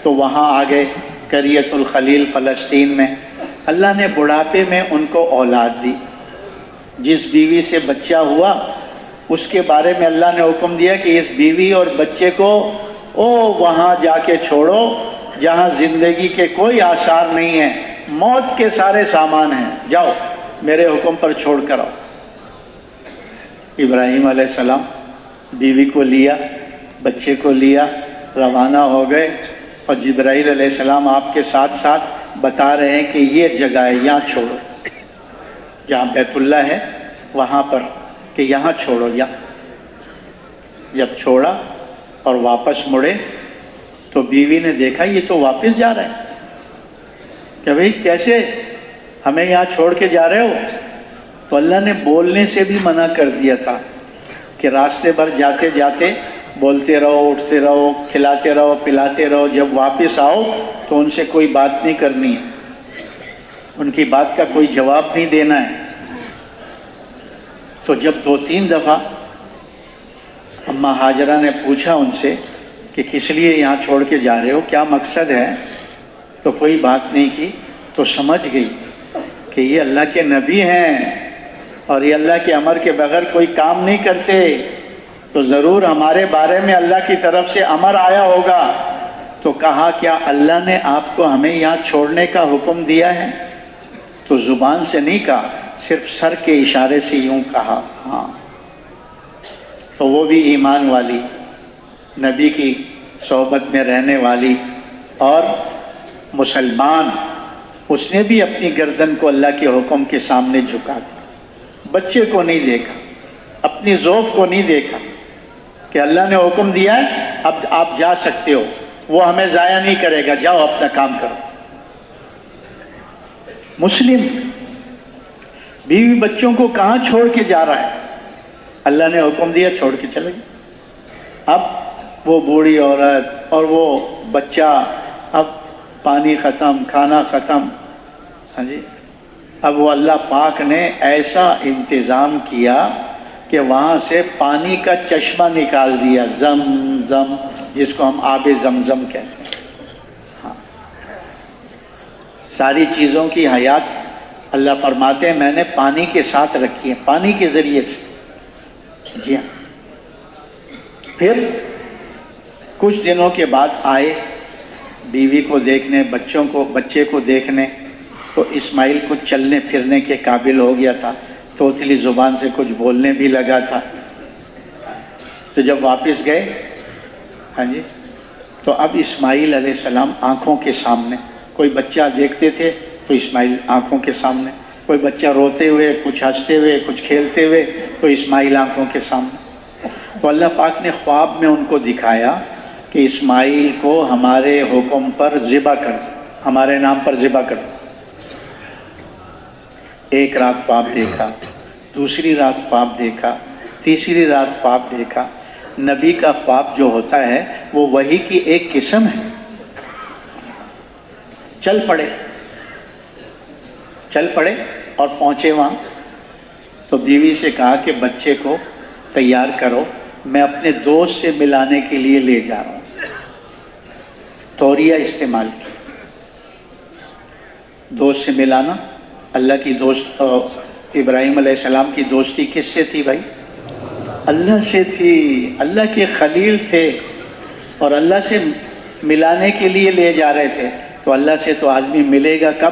تو وہاں آ گئے قریۃ الخلیل فلسطین میں۔ اللہ نے بڑھاپے میں ان کو اولاد دی، جس بیوی سے بچہ ہوا اس کے بارے میں اللہ نے حکم دیا کہ اس بیوی اور بچے کو وہاں جا کے چھوڑو جہاں زندگی کے کوئی آثار نہیں ہیں، موت کے سارے سامان ہیں، جاؤ میرے حکم پر چھوڑ کر آؤ۔ ابراہیم علیہ السلام بیوی کو لیا، بچے کو لیا، روانہ ہو گئے، اور جبرائیل علیہ السلام آپ کے ساتھ ساتھ بتا رہے ہیں کہ یہ جگہ ہے، یہاں چھوڑو، جہاں بیت اللہ ہے وہاں پر، کہ یہاں چھوڑو۔ جب چھوڑا اور واپس مڑے تو بیوی نے دیکھا یہ تو واپس جا رہا ہے، کہ بھئی کیسے ہمیں یہاں چھوڑ کے جا رہے ہو؟ تو اللہ نے بولنے سے بھی منع کر دیا تھا کہ راستے بھر جاتے جاتے بولتے رہو، اٹھتے رہو، کھلاتے رہو، پلاتے رہو، جب واپس آؤ تو ان سے کوئی بات نہیں کرنی ہے، ان کی بات کا کوئی جواب نہیں دینا ہے۔ تو جب 2-3 دفعہ اماں ہاجرہ نے پوچھا ان سے کہ کس لیے یہاں چھوڑ کے جا رہے ہو، کیا مقصد ہے، تو کوئی بات نہیں کی، تو سمجھ گئی کہ یہ اللہ کے نبی ہیں اور یہ اللہ کے امر کے بغیر کوئی کام نہیں کرتے، تو ضرور ہمارے بارے میں اللہ کی طرف سے امر آیا ہوگا۔ تو کہا کیا اللہ نے آپ کو ہمیں یہاں چھوڑنے کا حکم دیا ہے؟ تو زبان سے نہیں کہا، صرف سر کے اشارے سے یوں کہا، ہاں۔ تو وہ بھی ایمان والی، نبی کی صحبت میں رہنے والی اور مسلمان، اس نے بھی اپنی گردن کو اللہ کے حکم کے سامنے جھکا دیا، بچے کو نہیں دیکھا، اپنی ذوف کو نہیں دیکھا کہ اللہ نے حکم دیا ہے اب آپ جا سکتے ہو، وہ ہمیں ضائع نہیں کرے گا، جاؤ اپنا کام کرو۔ مسلم بیوی بچوں کو کہاں چھوڑ کے جا رہا ہے؟ اللہ نے حکم دیا چھوڑ کے چلے گئے۔ اب وہ بوڑھی عورت اور وہ بچہ، اب پانی ختم، کھانا ختم، ہاں جی، اب وہ اللہ پاک نے ایسا انتظام کیا کہ وہاں سے پانی کا چشمہ نکال دیا، زم زم، جس کو ہم آب زمزم کہتے ہیں۔ ہاں، ساری چیزوں کی حیات اللہ فرماتے ہیں میں نے پانی کے ساتھ رکھی ہے، پانی کے ذریعے سے۔ جی ہاں. پھر کچھ دنوں کے بعد آئے بیوی کو دیکھنے، بچے کو دیکھنے. تو اسماعیل کچھ چلنے پھرنے کے قابل ہو گیا تھا، توتلی زبان سے کچھ بولنے بھی لگا تھا. تو جب واپس گئے، ہاں جی، تو اب اسماعیل علیہ السلام آنکھوں کے سامنے، کوئی بچہ دیکھتے تھے تو اسماعیل آنکھوں کے سامنے، کوئی بچہ روتے ہوئے، کچھ ہنستے ہوئے، کچھ کھیلتے ہوئے، تو اسماعیل آنکھوں کے سامنے. تو اللہ پاک نے خواب میں ان کو دکھایا کہ اسماعیل کو ہمارے حکم پر ذبح کر، ہمارے نام پر ذبح کر. ایک رات خواب دیکھا، دوسری رات خواب دیکھا، تیسری رات خواب دیکھا. نبی کا خواب جو ہوتا ہے وہ وحی کی ایک قسم ہے. چل پڑے اور پہنچے وہاں. تو بیوی سے کہا کہ بچے کو تیار کرو، میں اپنے دوست سے ملانے کے لیے لے جا رہا ہوں. توریہ استعمال کی. دوست سے ملانا، اللہ کی دوست، ابراہیم علیہ السلام کی دوستی کس سے تھی بھائی؟ اللہ سے تھی. اللہ کے خلیل تھے اور اللہ سے ملانے کے لیے لے جا رہے تھے. تو اللہ سے تو آدمی ملے گا کب؟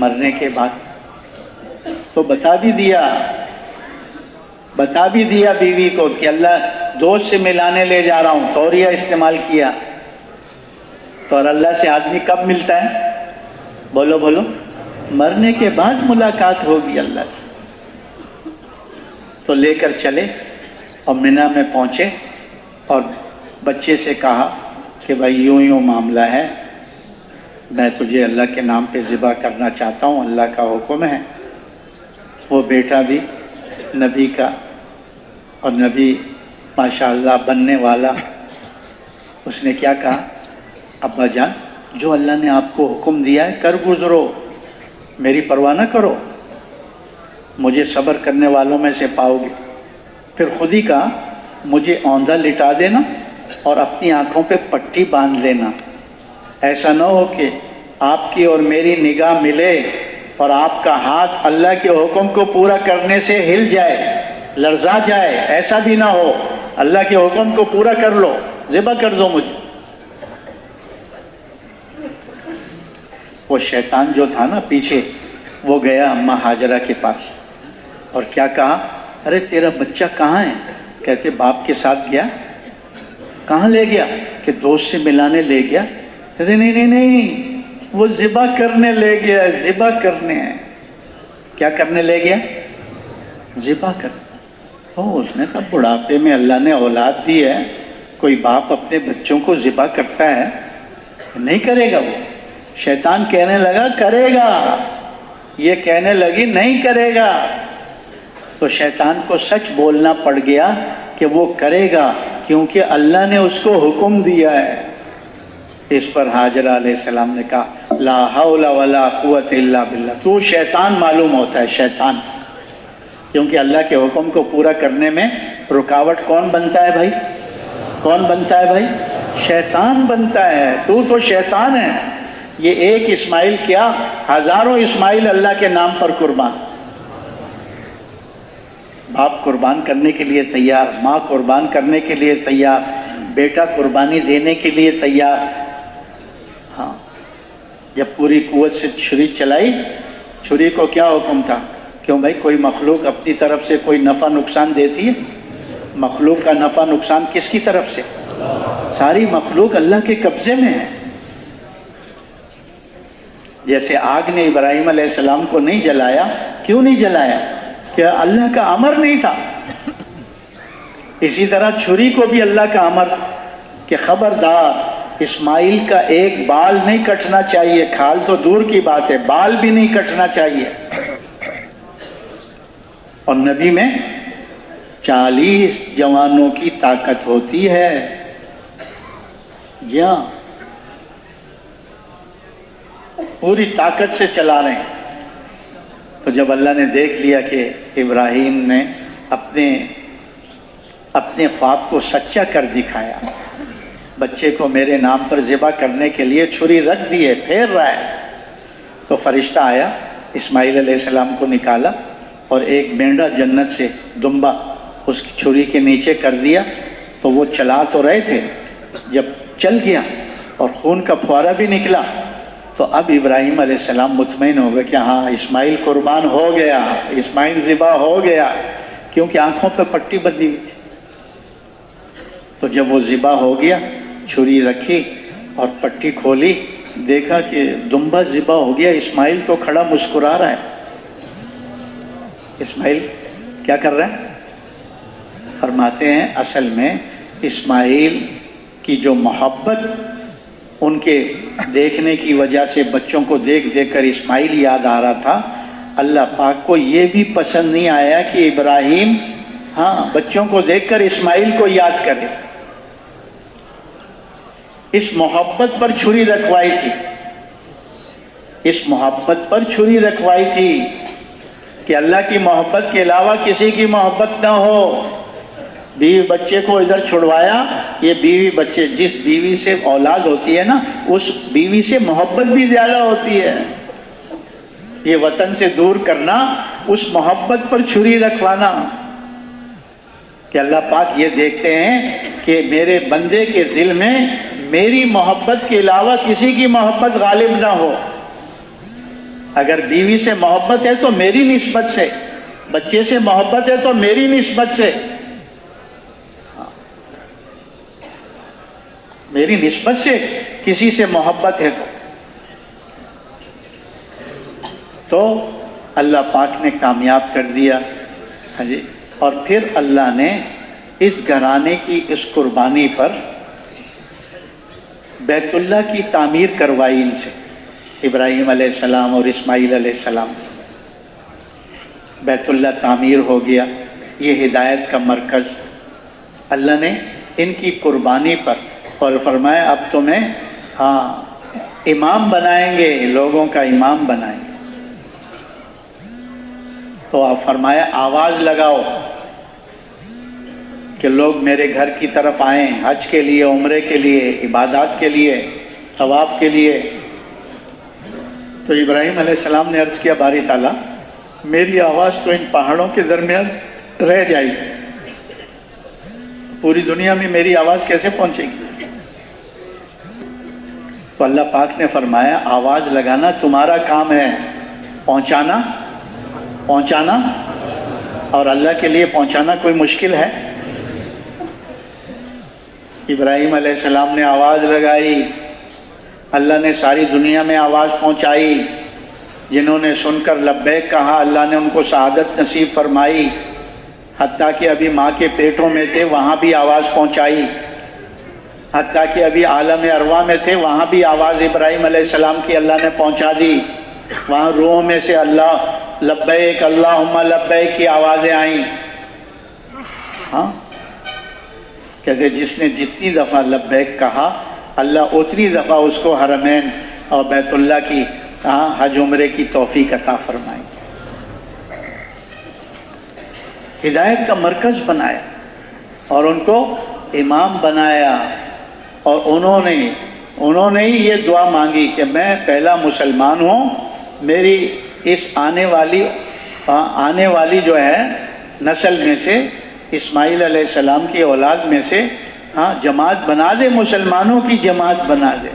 مرنے کے بعد. تو بتا بھی دیا بیوی کو کہ اللہ دوست سے ملانے لے جا رہا ہوں. توریہ استعمال کیا. تو اور اللہ سے آدمی کب ملتا ہے؟ بولو، مرنے کے بعد ملاقات ہوگی اللہ سے. تو لے کر چلے اور منی میں پہنچے اور بچے سے کہا کہ بھائی یوں معاملہ ہے، میں تجھے اللہ کے نام پہ ذبح کرنا چاہتا ہوں، اللہ کا حکم ہے. وہ بیٹا بھی نبی کا، اور نبی ماشاءاللہ بننے والا، اس نے کیا کہا؟ ابا جان، جو اللہ نے آپ کو حکم دیا ہے کر گزرو، میری پرواہ نہ کرو، مجھے صبر کرنے والوں میں سے پاؤ گے. پھر خود ہی کہا مجھے اوندھا لٹا دینا اور اپنی آنکھوں پہ پٹی باندھ لینا. ایسا نہ ہو کہ آپ کی اور میری نگاہ ملے اور آپ کا ہاتھ اللہ کے حکم کو پورا کرنے سے ہل جائے، لرزا جائے. ایسا بھی نہ ہو. اللہ کے حکم کو پورا کر لو، ذبح کر دو مجھے. وہ شیطان جو تھا نا پیچھے، وہ گیا اماں ہاجرہ کے پاس اور کیا کہا؟ ارے تیرا بچہ کہاں ہے؟ کہتے باپ کے ساتھ گیا. کہاں لے گیا؟ کہ دوست سے ملانے لے گیا. کہتے نہیں، وہ ذبح کرنے لے گیا. ذبح کرنے ہے. کیا کرنے لے گیا؟ ذبح کرنے. اس نے کہا بڑھاپے میں اللہ نے اولاد دی ہے، کوئی باپ اپنے بچوں کو ذبح کرتا ہے؟ نہیں کرے گا. وہ شیطان کہنے لگا کرے گا، یہ کہنے لگی نہیں کرے گا. تو شیطان کو سچ بولنا پڑ گیا کہ وہ کرے گا، کیونکہ اللہ نے اس کو حکم دیا ہے. اس پر حاجرہ علیہ السلام نے کہا لا حول ولا قوت الا باللہ. تو شیطان معلوم ہوتا ہے، شیطان. کیونکہ اللہ کے حکم کو پورا کرنے میں رکاوٹ کون بنتا ہے بھائی؟ کون بنتا ہے بھائی؟ شیطان بنتا ہے. تو شیطان ہے. یہ ایک اسماعیل کیا، ہزاروں اسماعیل اللہ کے نام پر قربان. باپ قربان کرنے کے لیے تیار، ماں قربان کرنے کے لیے تیار، بیٹا قربانی دینے کے لیے تیار. ہاں، جب پوری قوت سے چھری چلائی، چھری کو کیا حکم تھا؟ کیوں بھائی کوئی مخلوق اپنی طرف سے کوئی نفع نقصان دیتی ہے؟ مخلوق کا نفع نقصان کس کی طرف سے؟ ساری مخلوق اللہ کے قبضے میں ہے. جیسے آگ نے ابراہیم علیہ السلام کو نہیں جلایا، کیوں نہیں جلایا؟ کہ اللہ کا امر نہیں تھا. اسی طرح چھری کو بھی اللہ کا امر کہ خبردار اسماعیل کا ایک بال نہیں کٹنا چاہیے. کھال تو دور کی بات ہے، بال بھی نہیں کٹنا چاہیے. اور نبی میں 40 جوانوں کی طاقت ہوتی ہے. جی ہاں، پوری طاقت سے چلا رہے ہیں. تو جب اللہ نے دیکھ لیا کہ ابراہیم نے اپنے خواب کو سچا کر دکھایا، بچے کو میرے نام پر ذبح کرنے کے لیے چھری رکھ دی ہے، پھیر رہا ہے، تو فرشتہ آیا، اسماعیل علیہ السلام کو نکالا اور ایک مینڈا جنت سے، دمبا اس کی چھری کے نیچے کر دیا تو وہ چلا تو رہے تھے، جب چل گیا اور خون کا پھوارا بھی نکلا تو اب ابراہیم علیہ السلام مطمئن ہو گئے کہ ہاں اسماعیل قربان ہو گیا، اسماعیل ذبح ہو گیا، کیونکہ آنکھوں پہ پٹی بندھی ہوئی تھی۔ تو جب وہ ذبح ہو گیا، چھری رکھی اور پٹی کھولی، دیکھا کہ دمبا ذبح ہو گیا، اسماعیل تو کھڑا مسکرا رہا ہے۔ اسماعیل کیا کر رہا ہے؟ فرماتے ہیں اصل میں اسماعیل کی جو محبت ان کے دیکھنے کی وجہ سے بچوں کو دیکھ دیکھ کر اسماعیل یاد آ رہا تھا، اللہ پاک کو یہ بھی پسند نہیں آیا کہ ابراہیم بچوں کو دیکھ کر اسماعیل کو یاد کرے۔ اس محبت پر چھری رکھوائی تھی، اس محبت پر چھری رکھوائی تھی کہ اللہ کی محبت کے علاوہ کسی کی محبت نہ ہو۔ بیوی بچے کو ادھر چھڑوایا، یہ بیوی بچے جس بیوی سے اولاد ہوتی ہے نا، اس بیوی سے محبت بھی زیادہ ہوتی ہے۔ یہ وطن سے دور کرنا، اس محبت پر چھری رکھوانا کہ اللہ پاک یہ دیکھتے ہیں کہ میرے بندے کے دل میں میری محبت کے علاوہ کسی کی محبت غالب نہ ہو۔ اگر بیوی سے محبت ہے تو میری نسبت سے، بچے سے محبت ہے تو میری نسبت سے، میری نسبت سے کسی سے محبت ہے تو اللہ پاک نے کامیاب کر دیا۔ اور پھر اللہ نے اس گھرانے کی اس قربانی پر بیت اللہ کی تعمیر کروائی ان سے، ابراہیم علیہ السلام اور اسماعیل علیہ السلام سے۔ بیت اللہ تعمیر ہو گیا، یہ ہدایت کا مرکز۔ اللہ نے ان کی قربانی پر اور فرمایا اب تمہیں امام بنائیں گے، لوگوں کا امام بنائیں گے۔ تو آپ فرمایا آواز لگاؤ کہ لوگ میرے گھر کی طرف آئیں، حج کے لیے، عمرے کے لیے، عبادات کے لیے، طواف کے لیے۔ تو ابراہیم علیہ السلام نے عرض کیا باری تعالیٰ میری آواز تو ان پہاڑوں کے درمیان رہ جائے گی، پوری دنیا میں میری آواز کیسے پہنچے گی؟ تو اللہ پاک نے فرمایا آواز لگانا تمہارا کام ہے، پہنچانا اور اللہ کے لیے پہنچانا کوئی مشکل ہے؟ ابراہیم علیہ السلام نے آواز لگائی، اللہ نے ساری دنیا میں آواز پہنچائی۔ جنہوں نے سن کر لبیک کہا اللہ نے ان کو سعادت نصیب فرمائی، حتیٰ کہ ابھی ماں کے پیٹوں میں تھے وہاں بھی آواز پہنچائی، حتیٰ کہ ابھی عالم ارواح میں تھے وہاں بھی آواز ابراہیم علیہ السلام کی اللہ نے پہنچا دی۔ وہاں روح میں سے اللہ لبیک اللہم لبیک کی آوازیں آئیں۔ کہتے جس نے جتنی دفعہ لبیک کہا اللہ اتنی دفعہ اس کو حرمین اور بیت اللہ کی حج عمرے کی توفیق عطا فرمائیں۔ ہدایت کا مرکز بنایا اور ان کو امام بنایا، اور انہوں نے ہی یہ دعا مانگی کہ میں پہلا مسلمان ہوں، میری اس آنے والی جو ہے نسل میں سے اسماعیل علیہ السلام کی اولاد میں سے جماعت بنا دے، مسلمانوں کی جماعت بنا دے۔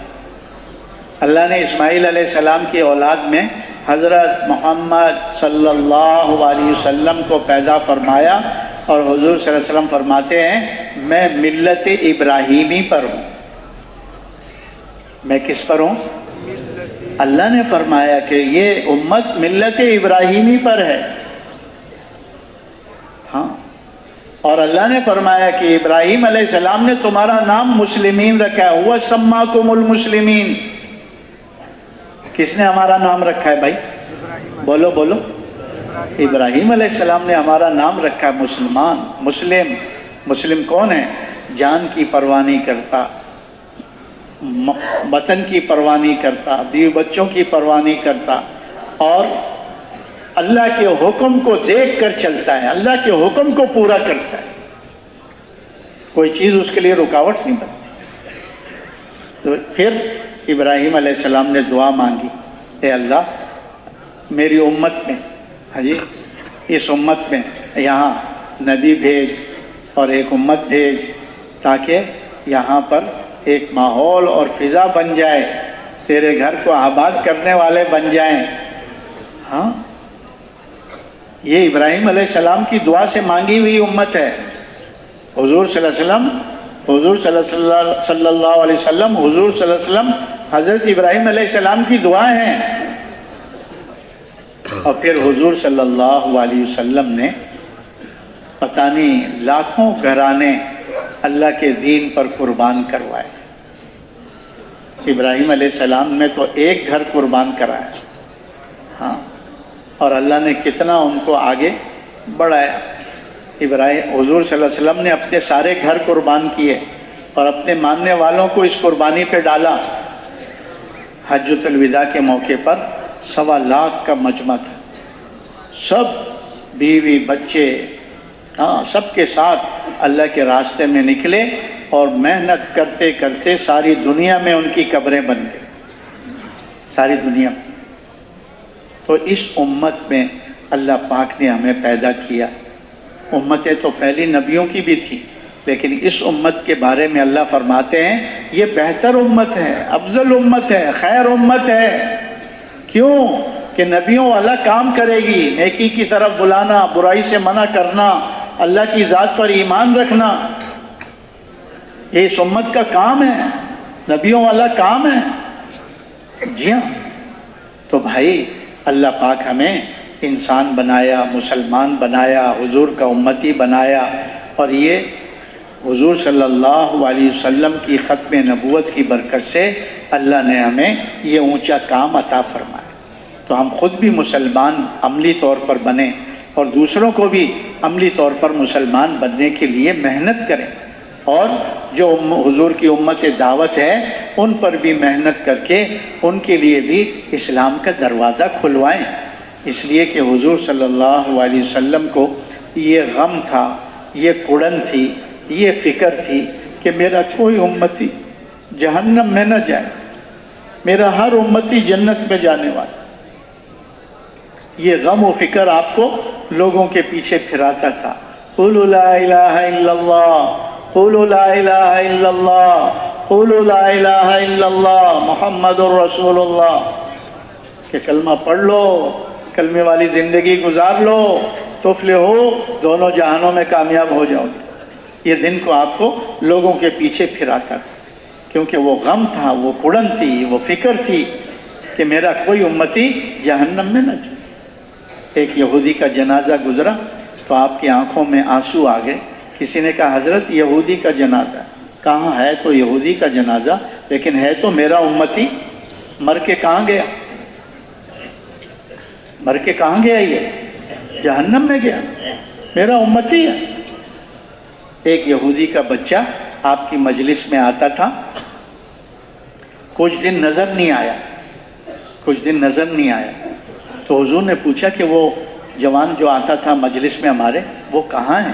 اللہ نے اسماعیل علیہ السلام کی اولاد میں حضرت محمد صلی اللہ علیہ وسلم کو پیدا فرمایا، اور حضور صلی اللہ علیہ وسلم فرماتے ہیں میں ملت ابراہیمی پر ہوں۔ میں کس پر ہوں؟ اللہ نے فرمایا کہ یہ امت ملت ابراہیمی پر ہے۔ اور اللہ نے فرمایا کہ ابراہیم علیہ السلام نے تمہارا نام مسلمین رکھا ہے، ہوا سماکم المسلمین۔ کس نے ہمارا نام رکھا ہے بھائی؟ بولو ابراہیم علیہ السلام نے ہمارا نام رکھا ہے مسلمان۔ مسلم کون ہے؟ جان کی پرواہ نہیں کرتا، وطن کی پرواہ نہیں کرتا، بیوی بچوں کی پرواہ نہیں کرتا، اور اللہ کے حکم کو دیکھ کر چلتا ہے، اللہ کے حکم کو پورا کرتا ہے، کوئی چیز اس کے لیے رکاوٹ نہیں بنتی۔ تو پھر ابراہیم علیہ السلام نے دعا مانگی، اے اللہ میری امت میں اس امت میں یہاں نبی بھیج اور ایک امت بھیج تاکہ یہاں پر ایک ماحول اور فضا بن جائے، تیرے گھر کو آباد کرنے والے بن جائیں۔ ہاں، یہ ابراہیم علیہ السلام کی دعا سے مانگی ہوئی امت ہے۔ حضور صلی اللہ علیہ وسلم، حضور صلی اللہ علیہ وسلم، حضور صلی اللہ علیہ وسلم حضرت ابراہیم علیہ السلام کی دعائیں ہیں۔ اور پھر حضور صلی اللہ علیہ وسلم نے پتہ نہیں لاکھوں گھرانے اللہ کے دین پر قربان کروائے۔ ابراہیم علیہ السلام نے تو ایک گھر قربان کرایا، ہاں، اور اللہ نے کتنا ان کو آگے بڑھایا۔ حضور صلی اللہ علیہ وسلم نے اپنے سارے گھر قربان کیے اور اپنے ماننے والوں کو اس قربانی پہ ڈالا۔ حجۃ الوداع کے موقع پر 1.25 لاکھ کا مجمع تھا، سب بیوی بچے سب کے ساتھ اللہ کے راستے میں نکلے اور محنت کرتے کرتے ساری دنیا میں ان کی قبریں بن گئی، ساری دنیا میں۔ تو اس امت میں اللہ پاک نے ہمیں پیدا کیا۔ امتیں تو پہلی نبیوں کی بھی تھی، لیکن اس امت کے بارے میں اللہ فرماتے ہیں یہ بہتر امت ہے، افضل امت ہے، خیر امت ہے۔ کیوں؟ کہ نبیوں والا کام کرے گی، نیکی کی طرف بلانا، برائی سے منع کرنا، اللہ کی ذات پر ایمان رکھنا، یہ اس امت کا کام ہے، نبیوں والا کام ہے۔ جی ہاں، تو بھائی اللہ پاک ہمیں انسان بنایا، مسلمان بنایا، حضور کا امتی بنایا، اور یہ حضور صلی اللہ علیہ وسلم کی ختم نبوت کی برکت سے اللہ نے ہمیں یہ اونچا کام عطا فرمایا۔ تو ہم خود بھی مسلمان عملی طور پر بنیں اور دوسروں کو بھی عملی طور پر مسلمان بننے کے لیے محنت کریں، اور جو حضور کی امت دعوت ہے ان پر بھی محنت کر کے ان کے لیے بھی اسلام کا دروازہ کھلوائیں۔ اس لیے کہ حضور صلی اللہ علیہ وسلم کو یہ غم تھا، یہ کڑن تھی، یہ فکر تھی کہ میرا کوئی امتی جہنم میں نہ جائے، میرا ہر امتی جنت میں جانے والا۔ یہ غم و فکر آپ کو لوگوں کے پیچھے پھراتا تھا۔ قولوا لا الہ الا اللہ، قولوا لا الہ الا اللہ، قولوا لا الہ الا اللہ محمد الرسول اللہ، کہ کلمہ پڑھ لو، کلمے والی زندگی گزار لو، تفلحو، دونوں جہانوں میں کامیاب ہو جاؤ گے۔ یہ دن کو آپ کو لوگوں کے پیچھے پھراتا تھا، کیونکہ وہ غم تھا، وہ کڑن تھی، وہ فکر تھی کہ میرا کوئی امتی جہنم میں نہ جائے۔ ایک یہودی کا جنازہ گزرا تو آپ کی آنکھوں میں آنسو آ گئے۔ کسی نے کہا حضرت یہودی کا جنازہ، کہاں ہے تو یہودی کا جنازہ، لیکن ہے تو میرا امتی، مر کے کہاں گیا؟ مر کے کہاں گیا؟ یہ جہنم میں گیا، میرا امتی ہے۔ ایک یہودی کا بچہ آپ کی مجلس میں آتا تھا، کچھ دن نظر نہیں آیا، تو حضور نے پوچھا کہ وہ جوان جو آتا تھا مجلس میں ہمارے، وہ کہاں ہے؟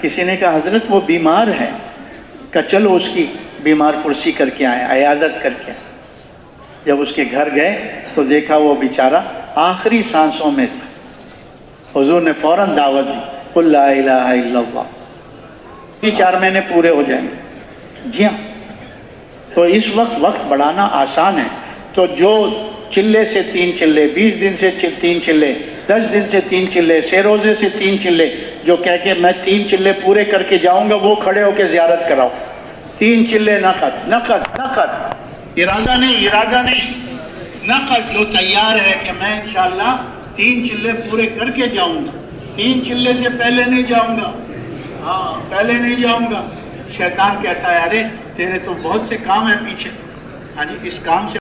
کسی نے کہا حضرت وہ بیمار ہے۔ کہا چلو اس کی بیمار پرسی کر کے آئے، عیادت کر کے آئے۔ جب اس کے گھر گئے تو دیکھا وہ بیچارہ آخری سانسوں میں تھا۔ حضور نے فوراً دعوت دی، قل لا الہ الا اللہ، 4 مہینے پورے ہو جائیں گے۔ جی ہاں، تو اس وقت بڑھانا آسان ہے۔ تو جو چلے سے 3 چلے، 20 دن سے 3 چلے، 10 دن سے 3 چلے، 6 روزے سے 3 چلے، جو کہہ کے میں 3 چلے پورے کر کے جاؤں گا، وہ کھڑے ہو کے زیارت کراؤ۔ 3 چلے نقد، ارادہ نہیں، نقد، جو تیار ہے کہ میں انشاءاللہ 3 چلے پورے کر کے جاؤں گا، 3 چلے سے پہلے نہیں جاؤں گا، پہلے نہیں جاؤں گا۔ شیطان کہتا ہے ارے تیرے تو بہت سے کام ہیں پیچھے، ہاں جی، اس کام سے